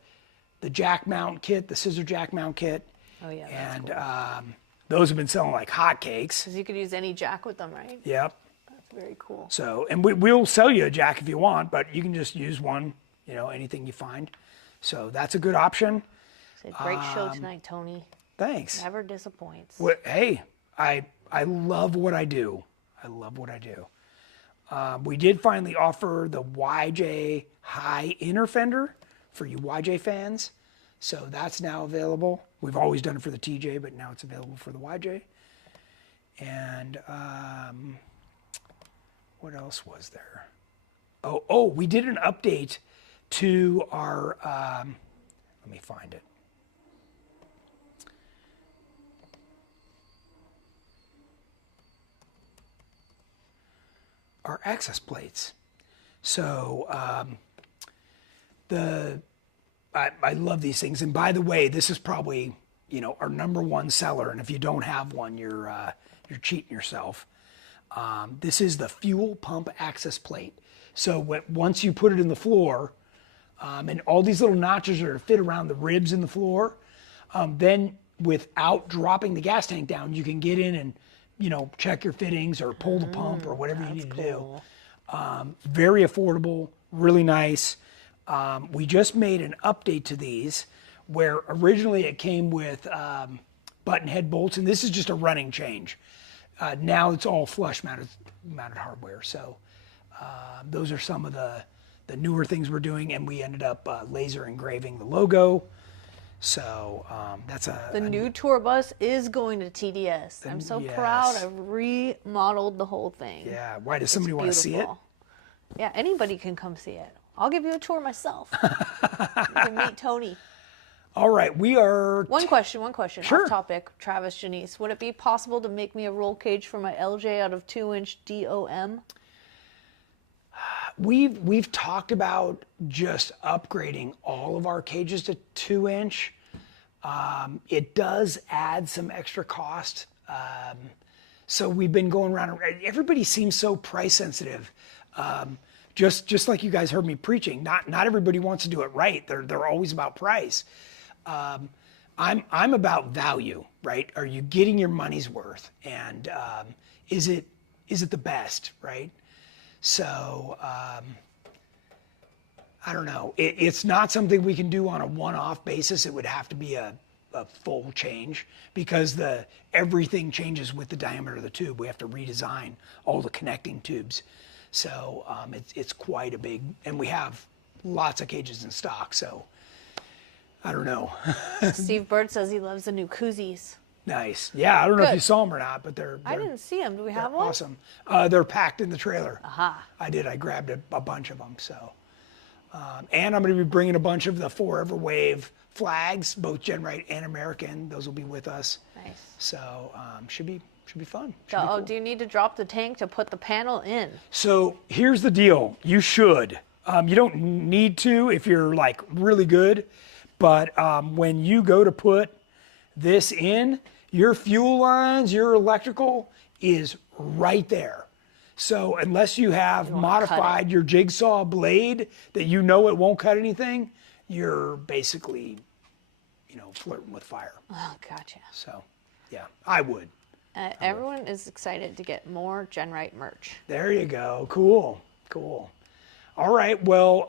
jack mount kit, the scissor jack mount kit. Oh yeah, and cool. Those have been selling like hotcakes. Because you could use any jack with them, right? Yep. That's very cool. So, and we'll sell you a jack if you want, but you can just use one, anything you find. So that's a good option. It's a great show tonight, Tony. Thanks. Never disappoints. Hey, I love what I do. I love what I do. We did finally offer the YJ high inner fender for you YJ fans. So that's now available. We've always done it for the TJ, but now it's available for the YJ. And what else was there? Oh, we did an update to our, let me find it. Our access plates. So I love these things. And by the way, this is probably our #1 seller. And if you don't have one, you're cheating yourself. This is the fuel pump access plate. So once you put it in the floor, and all these little notches are to fit around the ribs in the floor, then without dropping the gas tank down, you can get in and check your fittings or pull the pump or whatever you need to do. Very affordable, really nice. We just made an update to these where originally it came with button head bolts, and this is just a running change. Now it's all flush mounted hardware. So those are some of the newer things we're doing, and we ended up laser engraving the logo. So that's the new tour bus is going to TDS. I'm so proud. I've remodeled the whole thing. Yeah. Why does somebody want to see it? Yeah, anybody can come see it. I'll give you a tour myself. You can meet Tony. All right, we are... One question. Sure. Off topic, Travis Janice. Would it be possible to make me a roll cage for my LJ out of 2-inch DOM? We've talked about just upgrading all of our cages to 2-inch. It does add some extra cost. So we've been going around. Everybody seems so price sensitive. Just like you guys heard me preaching, not everybody wants to do it right. They're always about price. I'm about value, right? Are you getting your money's worth? And is it the best, right? So I don't know. It's not something we can do on a one-off basis. It would have to be a full change because everything changes with the diameter of the tube. We have to redesign all the connecting tubes. So it's quite a big, and we have lots of cages in stock. So I don't know. Steve Bird says he loves the new koozies. Nice. Yeah, I don't know if you saw them or not, but I didn't see them. Do we have one? Awesome. They're packed in the trailer. Aha. I grabbed a bunch of them. So, and I'm going to be bringing a bunch of the Forever Wave flags, both GenRight and American. Those will be with us. Nice. So should be fun. Cool. Do you need to drop the tank to put the panel in? So here's the deal. You should. You don't need to if you're like really good, but when you go to put this in, your fuel lines, your electrical is right there. So unless you have modified your jigsaw blade that you know it won't cut anything, you're basically, flirting with fire. Oh, gotcha. So, yeah, I would. Everyone is excited to get more GenRight merch. There you go. Cool. All right. Well,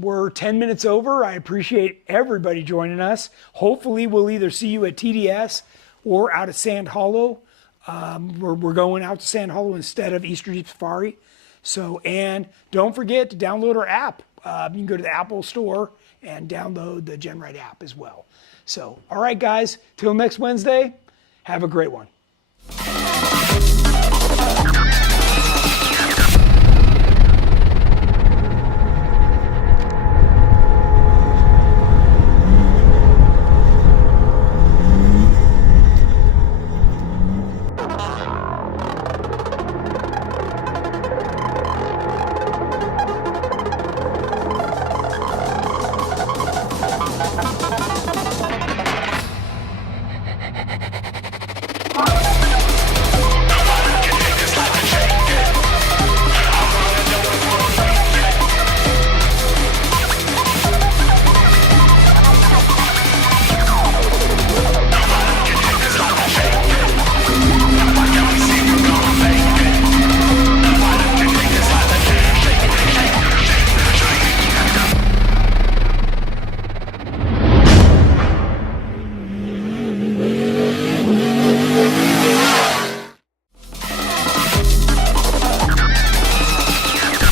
we're 10 minutes over. I appreciate everybody joining us. Hopefully, we'll either see you at TDS or out at Sand Hollow. We're going out to Sand Hollow instead of Easter Jeep Safari. So, and don't forget to download our app. You can go to the Apple Store and download the GenRight app as well. So, all right, guys. Till next Wednesday, have a great one.